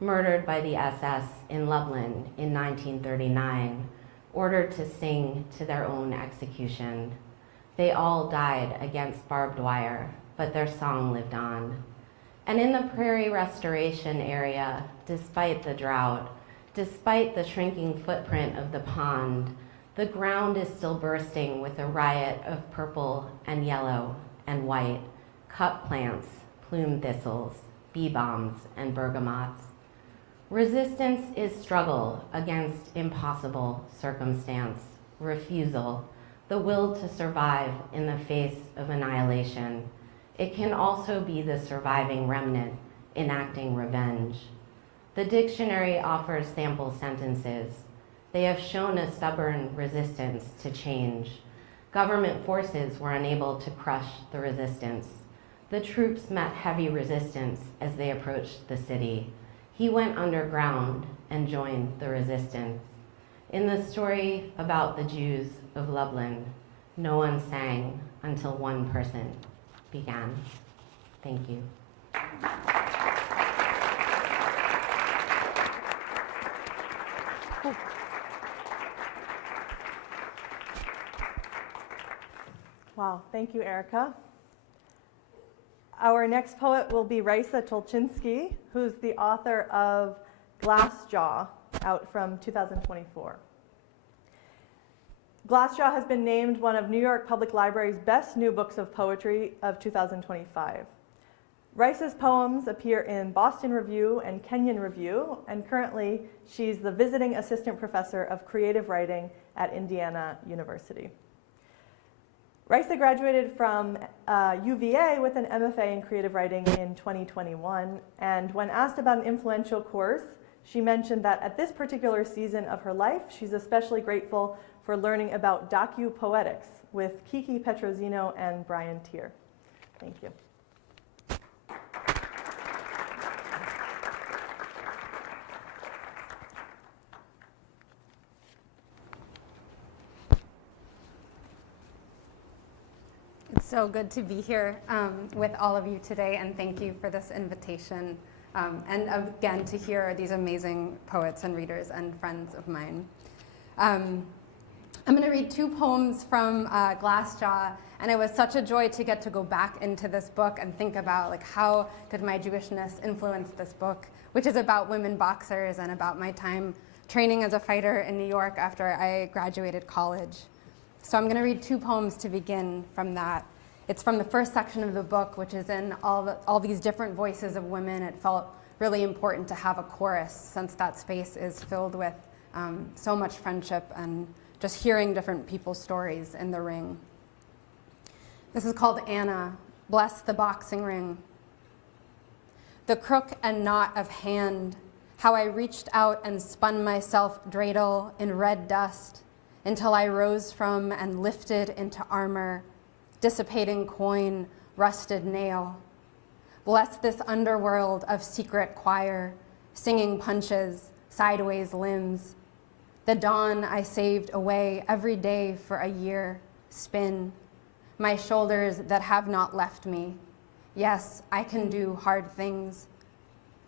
murdered by the SS in Lublin in 1939, ordered to sing to their own execution. They all died against barbed wire, but their song lived on. And in the prairie restoration area, despite the drought, despite the shrinking footprint of the pond, the ground is still bursting with a riot of purple and yellow and white, cup plants, plume thistles, bee bombs, and bergamots. Resistance is struggle against impossible circumstance, refusal, the will to survive in the face of annihilation. It can also be the surviving remnant enacting revenge. The dictionary offers sample sentences. They have shown a stubborn resistance to change. Government forces were unable to crush the resistance. The troops met heavy resistance as they approached the city. He went underground and joined the resistance. In the story about the Jews of Lublin, no one sang until one person began. Thank you. Wow, thank you, Erika. Our next poet will be Raisa Tolchinsky, who's the author of Glassjaw, out from 2024. Glassjaw has been named one of New York Public Library's best new books of poetry of 2025. Raisa's poems appear in Boston Review and Kenyon Review, and currently she's the visiting assistant professor of creative writing at Indiana University. Raisa graduated from UVA with an MFA in creative writing in 2021, and when asked about an influential course, she mentioned that at this particular season of her life, she's especially grateful for learning about docu-poetics with Kiki Petrosino and Brian Tier. Thank you. It's so good to be here with all of you today, and thank you for this invitation. And again, to hear these amazing poets and readers and friends of mine. I'm going to read two poems from Glassjaw, and it was such a joy to get to go back into this book and think about like how did my Jewishness influence this book, which is about women boxers and about my time training as a fighter in New York after I graduated college. So I'm going to read two poems to begin from that. It's from the first section of the book, which is in all these different voices of women. It felt really important to have a chorus since that space is filled with so much friendship and just hearing different people's stories in the ring. This is called Anna, Bless the Boxing Ring. The crook and knot of hand, how I reached out and spun myself dreidel in red dust until I rose from and lifted into armor, dissipating coin, rusted nail. Bless this underworld of secret choir, singing punches, sideways limbs. The dawn I saved away every day for a year, spin. My shoulders that have not left me. Yes, I can do hard things.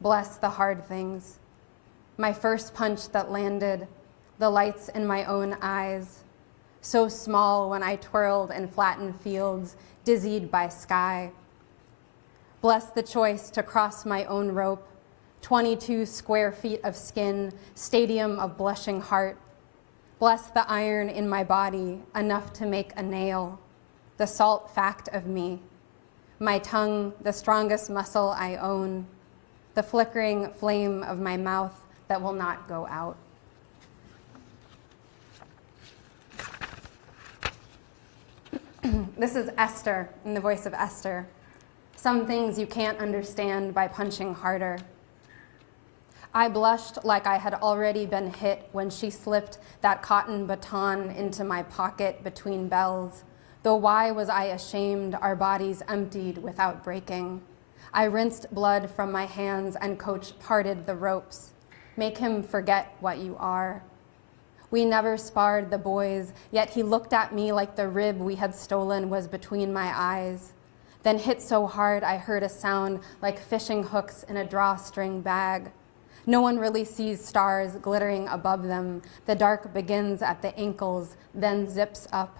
Bless the hard things. My first punch that landed, the lights in my own eyes. So small when I twirled in flattened fields, dizzied by sky. Bless the choice to cross my own rope, 22 square feet of skin, stadium of blushing heart. Bless the iron in my body, enough to make a nail, the salt fact of me. My tongue, the strongest muscle I own, the flickering flame of my mouth that will not go out. This is Esther, in the voice of Esther. Some things you can't understand by punching harder. I blushed like I had already been hit when she slipped that cotton baton into my pocket between bells, though why was I ashamed our bodies emptied without breaking? I rinsed blood from my hands and coach parted the ropes. Make him forget what you are. We never sparred the boys, yet he looked at me like the rib we had stolen was between my eyes. Then hit so hard I heard a sound like fishing hooks in a drawstring bag. No one really sees stars glittering above them. The dark begins at the ankles, then zips up.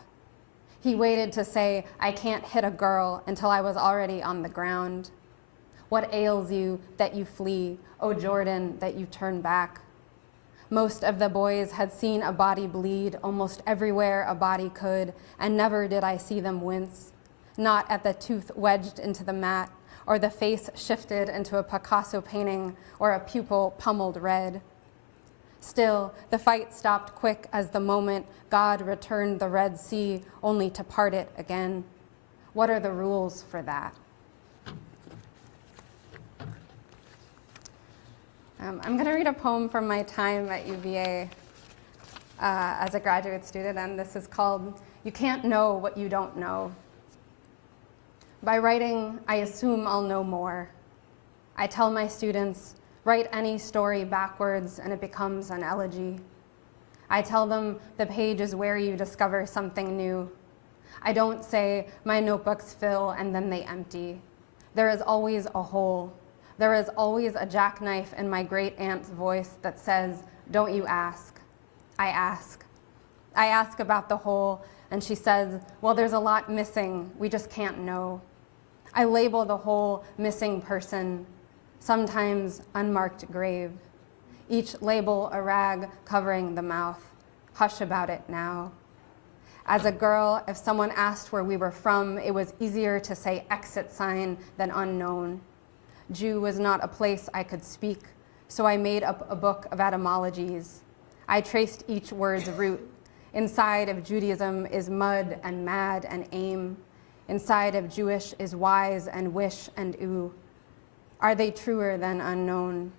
He waited to say, I can't hit a girl, until I was already on the ground. What ails you that you flee, O Jordan, that you turn back? Most of the boys had seen a body bleed almost everywhere a body could, and never did I see them wince. Not at the tooth wedged into the mat, or the face shifted into a Picasso painting, or a pupil pummeled red. Still, the fight stopped quick as the moment God returned the Red Sea, only to part it again. What are the rules for that? I'm going to read a poem from my time at UVA as a graduate student, and this is called You Can't Know What You Don't Know. By writing, I assume I'll know more. I tell my students, write any story backwards and it becomes an elegy. I tell them the page is where you discover something new. I don't say my notebooks fill and then they empty. There is always a hole. There is always a jackknife in my great aunt's voice that says, "Don't you ask." I ask. I ask about the hole, and she says, "Well, there's a lot missing. We just can't know." I label the hole missing person, sometimes unmarked grave. Each label a rag covering the mouth. Hush about it now. As a girl, if someone asked where we were from, it was easier to say exit sign than unknown. Jew was not a place I could speak, so I made up a book of etymologies. I traced each word's root. Inside of Judaism is mud and mad and aim. Inside of Jewish is wise and wish and ooh. Are they truer than unknown?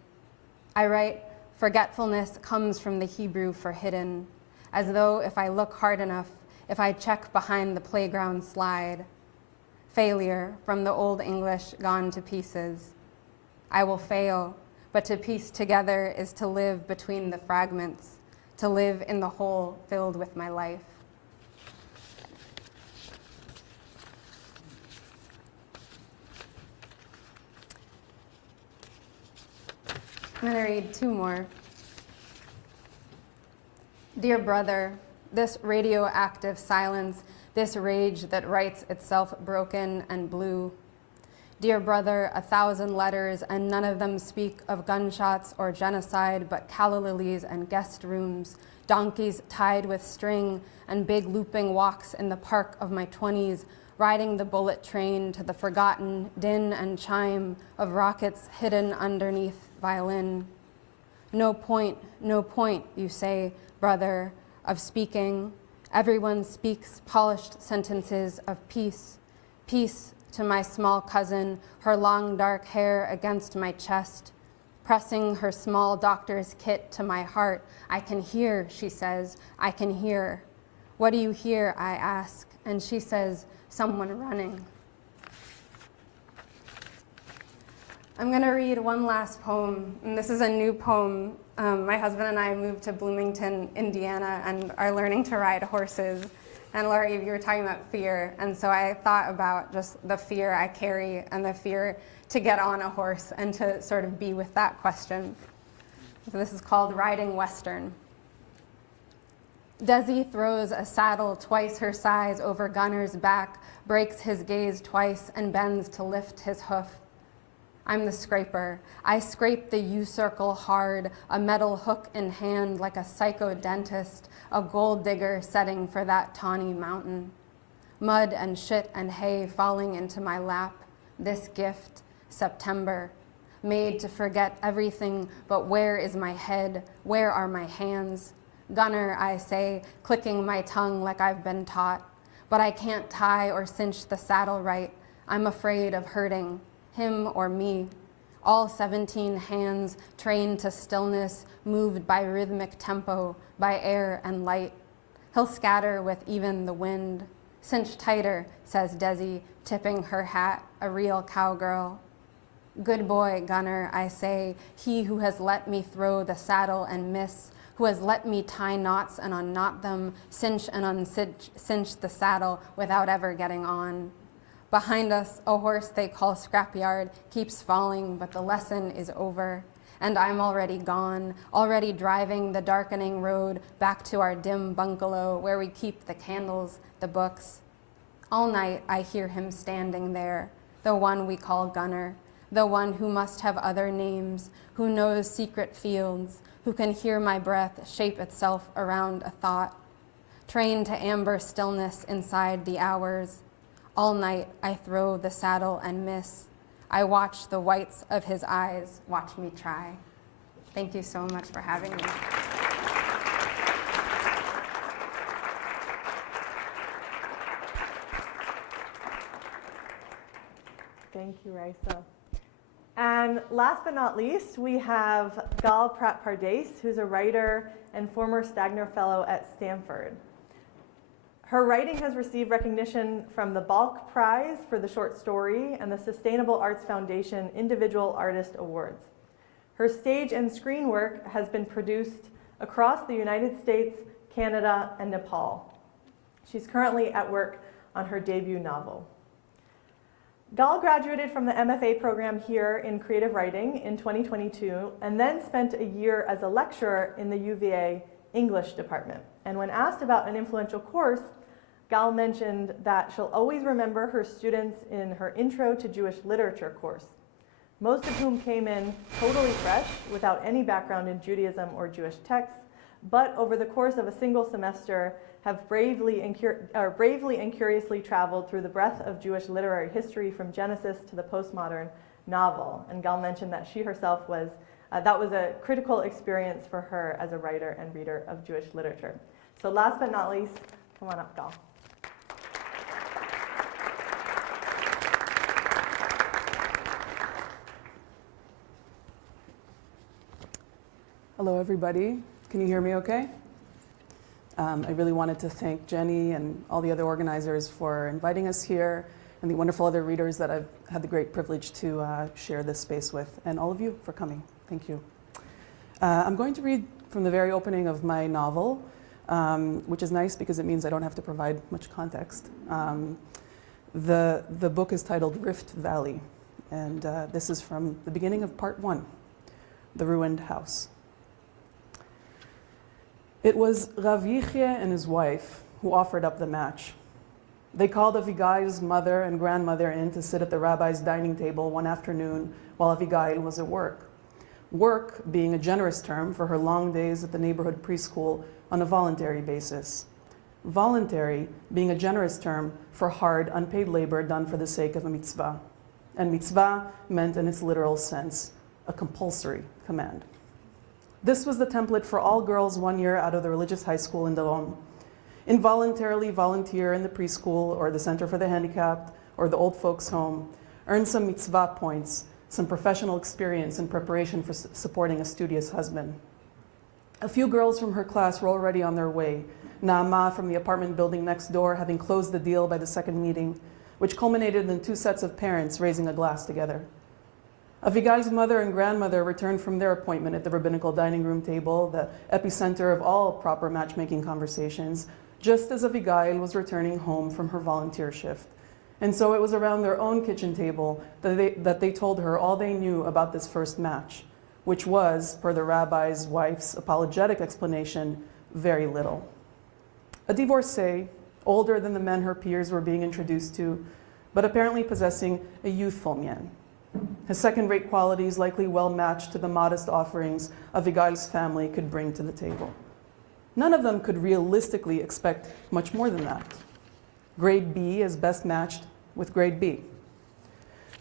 I write, forgetfulness comes from the Hebrew for hidden, as though if I look hard enough, if I check behind the playground slide. Failure from the Old English gone to pieces. I will fail, but to piece together is to live between the fragments, to live in the whole filled with my life. I'm going to read two more. Dear brother, this radioactive silence, this rage that writes itself broken and blue. Dear brother, 1,000 letters, and none of them speak of gunshots or genocide, but calla lilies and guest rooms, donkeys tied with string, and big looping walks in the park of my 20s, riding the bullet train to the forgotten din and chime of rockets hidden underneath violin. No point, you say, brother, of speaking. Everyone speaks polished sentences of peace. Peace to my small cousin, her long dark hair against my chest, pressing her small doctor's kit to my heart. I can hear, she says, I can hear. What do you hear, I ask, and she says, someone running. I'm going to read one last poem, and this is a new poem. My husband and I moved to Bloomington, Indiana, and are learning to ride horses. And Laura, you were talking about fear, and so I thought about just the fear I carry and the fear to get on a horse and to sort of be with that question. So this is called Riding Western. Desi throws a saddle twice her size over Gunner's back, breaks his gaze twice, and bends to lift his hoof. I'm the scraper. I scrape the U-circle hard, a metal hook in hand like a psycho-dentist, a gold digger setting for that tawny mountain. Mud and shit and hay falling into my lap. This gift, September, made to forget everything, but where is my head? Where are my hands? Gunner, I say, clicking my tongue like I've been taught. But I can't tie or cinch the saddle right. I'm afraid of hurting him or me. All 17 hands trained to stillness, moved by rhythmic tempo, by air and light. He'll scatter with even the wind. Cinch tighter, says Desi, tipping her hat, a real cowgirl. Good boy, Gunner, I say, he who has let me throw the saddle and miss, who has let me tie knots and unknot them, cinch and uncinch the saddle without ever getting on. Behind us, a horse they call Scrapyard keeps falling, but the lesson is over. And I'm already gone, already driving the darkening road back to our dim bungalow where we keep the candles, the books. All night I hear him standing there, the one we call Gunner, the one who must have other names, who knows secret fields, who can hear my breath shape itself around a thought. Trained to amber stillness inside the hours. All night I throw the saddle and miss. I watch the whites of his eyes watch me try. Thank you so much for having me. Thank you, Raisa. And last but not least, we have Gahl Pratt Pardes, who's a writer and former Stagner Fellow at Stanford. Her writing has received recognition from the Balk Prize for the short story and the Sustainable Arts Foundation Individual Artist Awards. Her stage and screen work has been produced across the United States, Canada, and Nepal. She's currently at work on her debut novel. Gahl graduated from the MFA program here in creative writing in 2022 and then spent a year as a lecturer in the UVA English department. And when asked about an influential course, Gahl mentioned that she'll always remember her students in her Intro to Jewish Literature course, most of whom came in totally fresh without any background in Judaism or Jewish texts, but over the course of a single semester have bravely and curiously traveled through the breadth of Jewish literary history from Genesis to the postmodern novel. And Gahl mentioned that she herself was, that was a critical experience for her as a writer and reader of Jewish literature. So last but not least, come on up, Gahl. Hello, everybody. Can you hear me okay? I really wanted to thank Jenny and all the other organizers for inviting us here, and the wonderful other readers that I've had the great privilege to share this space with, and all of you for coming. Thank you. I'm going to read from the very opening of my novel, which is nice because it means I don't have to provide much context. The book is titled Rift Valley, and this is from the beginning of part 1, The Ruined House. It was Rav Yichye and his wife who offered up the match. They called Avigail's mother and grandmother in to sit at the rabbi's dining table one afternoon while Avigail was at work. Work being a generous term for her long days at the neighborhood preschool on a voluntary basis. Voluntary being a generous term for hard, unpaid labor done for the sake of a mitzvah. And mitzvah meant in its literal sense, a compulsory command. This was the template for all girls 1 year out of the religious high school in Darom. Involuntarily volunteer in the preschool or the center for the handicapped or the old folks home, earn some mitzvah points, some professional experience in preparation for supporting a studious husband. A few girls from her class were already on their way. Naama from the apartment building next door having closed the deal by the second meeting, which culminated in 2 sets of parents raising a glass together. Avigail's mother and grandmother returned from their appointment at the rabbinical dining room table, the epicenter of all proper matchmaking conversations, just as Avigail was returning home from her volunteer shift. And so it was around their own kitchen table that they told her all they knew about this first match, which was, per the rabbi's wife's apologetic explanation, very little. A divorcee, older than the men her peers were being introduced to, but apparently possessing a youthful man. His second-rate qualities likely well matched to the modest offerings Avigail's family could bring to the table. None of them could realistically expect much more than that. Grade B is best matched with grade B.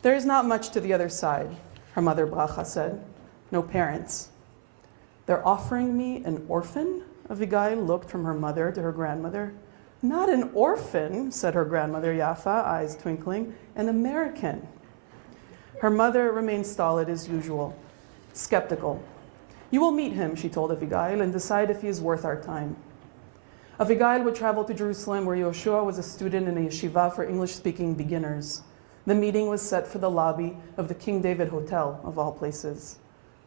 There is not much to the other side, her mother Bracha said. No parents. They're offering me an orphan? Avigail looked from her mother to her grandmother. Not an orphan, said her grandmother Yafa, eyes twinkling, an American. Her mother remained stolid as usual, skeptical. You will meet him, she told Avigail, and decide if he is worth our time. Avigail would travel to Jerusalem, where Yoshua was a student in a yeshiva for English-speaking beginners. The meeting was set for the lobby of the King David Hotel, of all places.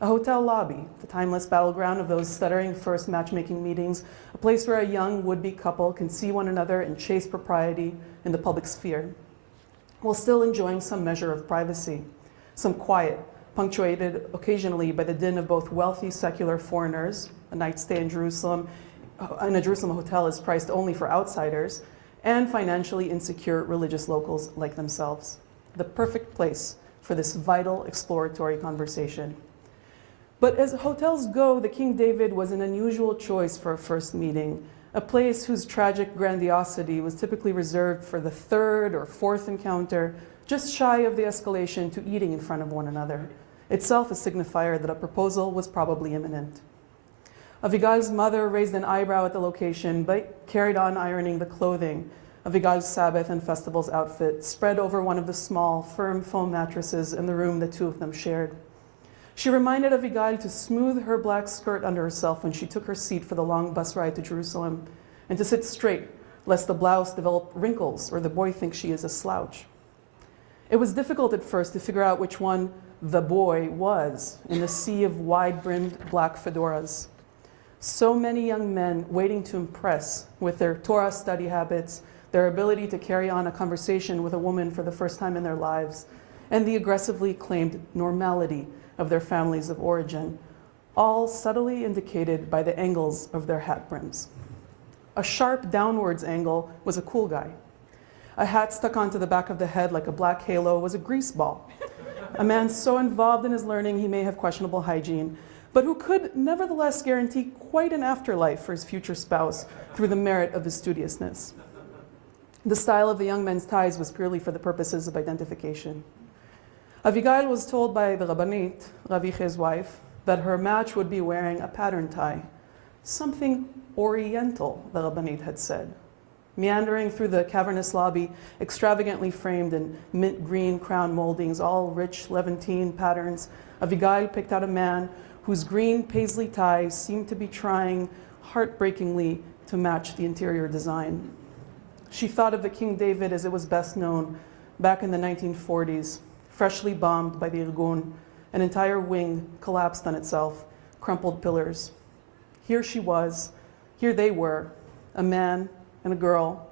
A hotel lobby, the timeless battleground of those stuttering first matchmaking meetings, a place where a young would-be couple can see one another in chaste propriety in the public sphere, while still enjoying some measure of privacy. Some quiet, punctuated occasionally by the din of both wealthy secular foreigners, a night stay in Jerusalem, in a Jerusalem hotel is priced only for outsiders, and financially insecure religious locals like themselves. The perfect place for this vital exploratory conversation. But as hotels go, the King David was an unusual choice for a first meeting, a place whose tragic grandiosity was typically reserved for the 3rd or 4th encounter, just shy of the escalation to eating in front of one another, itself a signifier that a proposal was probably imminent. Avigail's mother raised an eyebrow at the location, but carried on ironing the clothing. Avigail's Sabbath and festivals outfit spread over one of the small, firm foam mattresses in the room the two of them shared. She reminded Avigail to smooth her black skirt under herself when she took her seat for the long bus ride to Jerusalem, and to sit straight, lest the blouse develop wrinkles or the boy think she is a slouch. It was difficult at first to figure out which one the boy was in the sea of wide-brimmed black fedoras. So many young men waiting to impress with their Torah study habits, their ability to carry on a conversation with a woman for the first time in their lives, and the aggressively claimed normality of their families of origin, all subtly indicated by the angles of their hat brims. A sharp downwards angle was a cool guy. A hat stuck onto the back of the head like a black halo was a grease ball. A man so involved in his learning he may have questionable hygiene, but who could nevertheless guarantee quite an afterlife for his future spouse through the merit of his studiousness. The style of the young men's ties was purely for the purposes of identification. Avigail was told by the Rabbanit, Raviche's wife, that her match would be wearing a pattern tie, something oriental, the Rabbanit had said. Meandering through the cavernous lobby, extravagantly framed in mint green crown moldings, all rich Levantine patterns, Avigail picked out a man whose green paisley tie seemed to be trying heartbreakingly to match the interior design. She thought of the King David as it was best known back in the 1940s, freshly bombed by the Irgun. An entire wing collapsed on itself, crumpled pillars. Here she was, here they were, a man and a girl,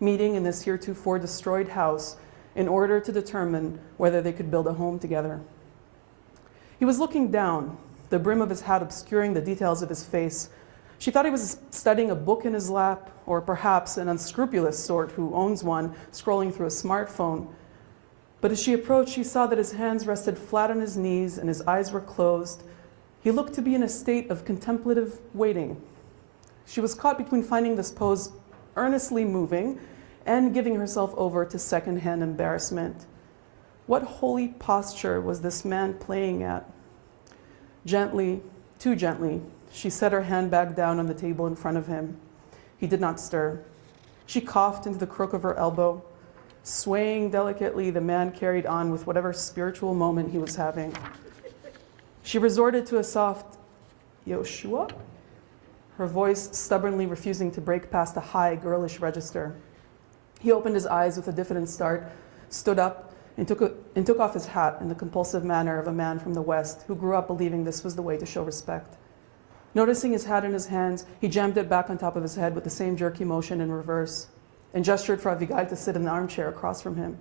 meeting in this heretofore destroyed house in order to determine whether they could build a home together. He was looking down, the brim of his hat obscuring the details of his face. She thought he was studying a book in his lap, or perhaps an unscrupulous sort who owns one, scrolling through a smartphone. But as she approached, she saw that his hands rested flat on his knees and his eyes were closed. He looked to be in a state of contemplative waiting. She was caught between finding this pose earnestly moving and giving herself over to secondhand embarrassment. What holy posture was this man playing at? Gently, too gently, she set her handbag down on the table in front of him. He did not stir. She coughed into the crook of her elbow. Swaying delicately, the man carried on with whatever spiritual moment he was having. She resorted to a soft, "Yoshua?" her voice stubbornly refusing to break past a high, girlish register. He opened his eyes with a diffident start, stood up, and took off his hat in the compulsive manner of a man from the West who grew up believing this was the way to show respect. Noticing his hat in his hands, he jammed it back on top of his head with the same jerky motion in reverse, and gestured for Avigail to sit in the armchair across from him.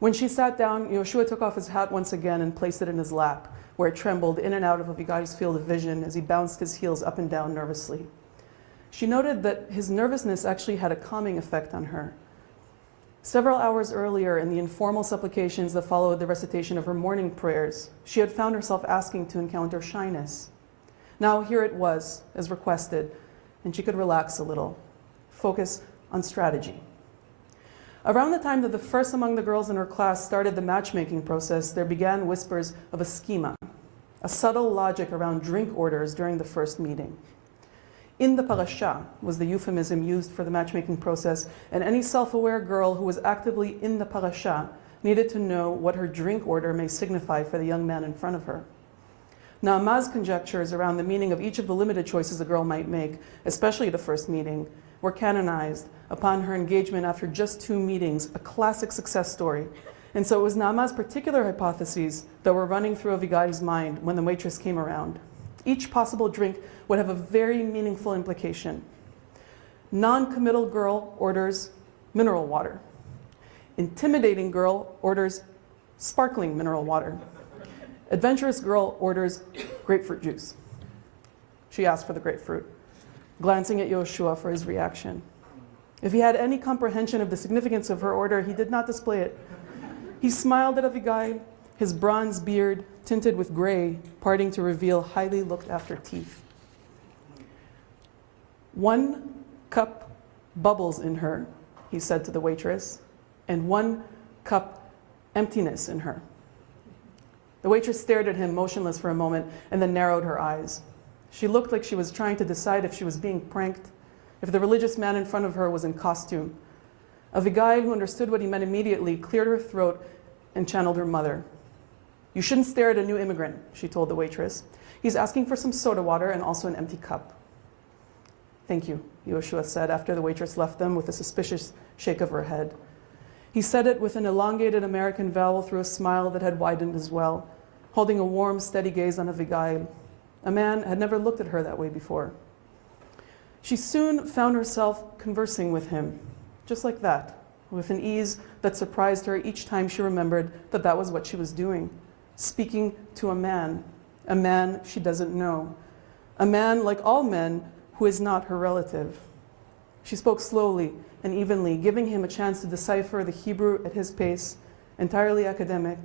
When she sat down, Yoshua took off his hat once again and placed it in his lap, where it trembled in and out of Avigail's field of vision as he bounced his heels up and down nervously. She noted that his nervousness actually had a calming effect on her. Several hours earlier, in the informal supplications that followed the recitation of her morning prayers, she had found herself asking to encounter shyness. Now here it was, as requested, and she could relax a little, focus on strategy. Around the time that the first among the girls in her class started the matchmaking process, there began whispers of a schema, a subtle logic around drink orders during the first meeting. In the parasha was the euphemism used for the matchmaking process, and any self-aware girl who was actively in the parasha needed to know what her drink order may signify for the young man in front of her. Naama's conjectures around the meaning of each of the limited choices a girl might make, especially at the first meeting, were canonized upon her engagement after just 2 meetings, a classic success story. And so it was Naama's particular hypotheses that were running through Avigail's mind when the waitress came around. Each possible drink would have a very meaningful implication. Non-committal girl orders mineral water. Intimidating girl orders sparkling mineral water. Adventurous girl orders grapefruit juice. She asked for the grapefruit, glancing at Yoshua for his reaction. If he had any comprehension of the significance of her order, he did not display it. He smiled at Avigail, his bronze beard tinted with gray, parting to reveal highly looked after teeth. 1 cup bubbles in her, he said to the waitress, and 1 cup emptiness in her. The waitress stared at him, motionless for a moment, and then narrowed her eyes. She looked like she was trying to decide if she was being pranked, if the religious man in front of her was in costume. Avigail, who understood what he meant immediately, cleared her throat and channeled her mother. "You shouldn't stare at a new immigrant," she told the waitress. "He's asking for some soda water and also an empty cup." "Thank you," Yoshua said after the waitress left them with a suspicious shake of her head. He said it with an elongated American vowel through a smile that had widened as well, holding a warm, steady gaze on Avigail. A man had never looked at her that way before. She soon found herself conversing with him, just like that, with an ease that surprised her each time she remembered that that was what she was doing, speaking to a man she doesn't know, a man like all men who is not her relative. She spoke slowly and evenly, giving him a chance to decipher the Hebrew at his pace, entirely academic,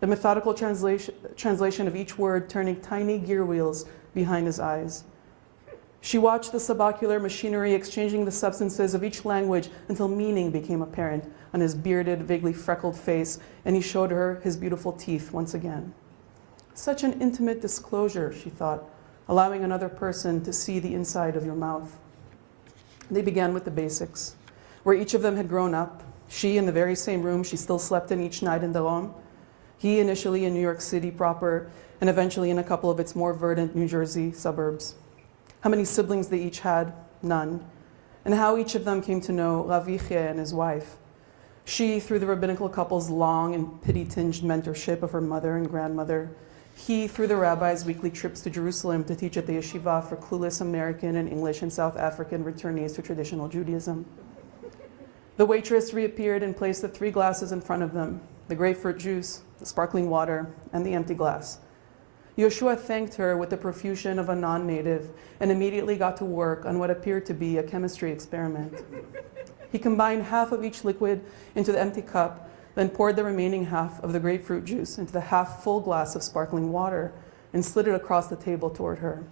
the methodical translation of each word turning tiny gear wheels behind his eyes. She watched the subocular machinery exchanging the substances of each language until meaning became apparent on his bearded, vaguely freckled face, and he showed her his beautiful teeth once again. Such an intimate disclosure, she thought, allowing another person to see the inside of your mouth. They began with the basics, where each of them had grown up, she in the very same room she still slept in each night in Delon, he initially in New York City proper, and eventually in a couple of its more verdant New Jersey suburbs. How many siblings they each had? None. And how each of them came to know Ravichia and his wife. She through the rabbinical couple's long and pity-tinged mentorship of her mother and grandmother. He through the rabbi's weekly trips to Jerusalem to teach at the yeshiva for clueless American and English and South African returnees to traditional Judaism. The waitress reappeared and placed the 3 glasses in front of them, the grapefruit juice, the sparkling water, and the empty glass. Yoshua thanked her with the profusion of a non-native and immediately got to work on what appeared to be a chemistry experiment. He combined half of each liquid into the empty cup, then poured the remaining half of the grapefruit juice into the half-full glass of sparkling water and slid it across the table toward her.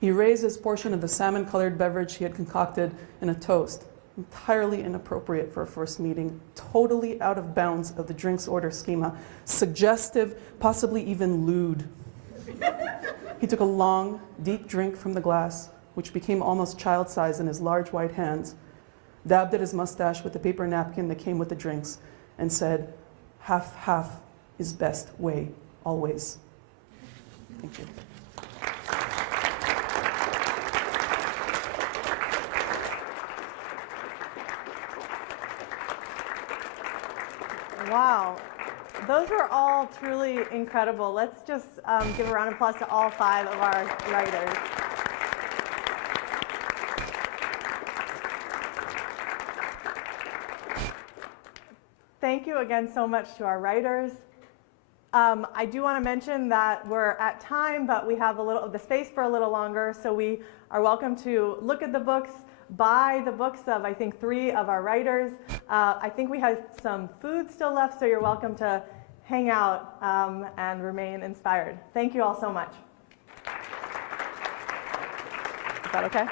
He raised his portion of the salmon-colored beverage he had concocted in a toast, entirely inappropriate for a first meeting, totally out of bounds of the drinks order schema, suggestive, possibly even lewd. He took a long, deep drink from the glass, which became almost child-sized in his large white hands, dabbed at his mustache with the paper napkin that came with the drinks, and said, "Half-half is best way, always." Thank you. Wow, those were all truly incredible. Let's just give a round of applause to all 5 of our writers. Thank you again so much to our writers. I do want to mention that we're at time, but we have the space for a little longer, so we are welcome to look at the books, buy the books of, I think, 3 of our writers. I think we have some food still left, so you're welcome to hang out and remain inspired. Thank you all so much. Is that okay?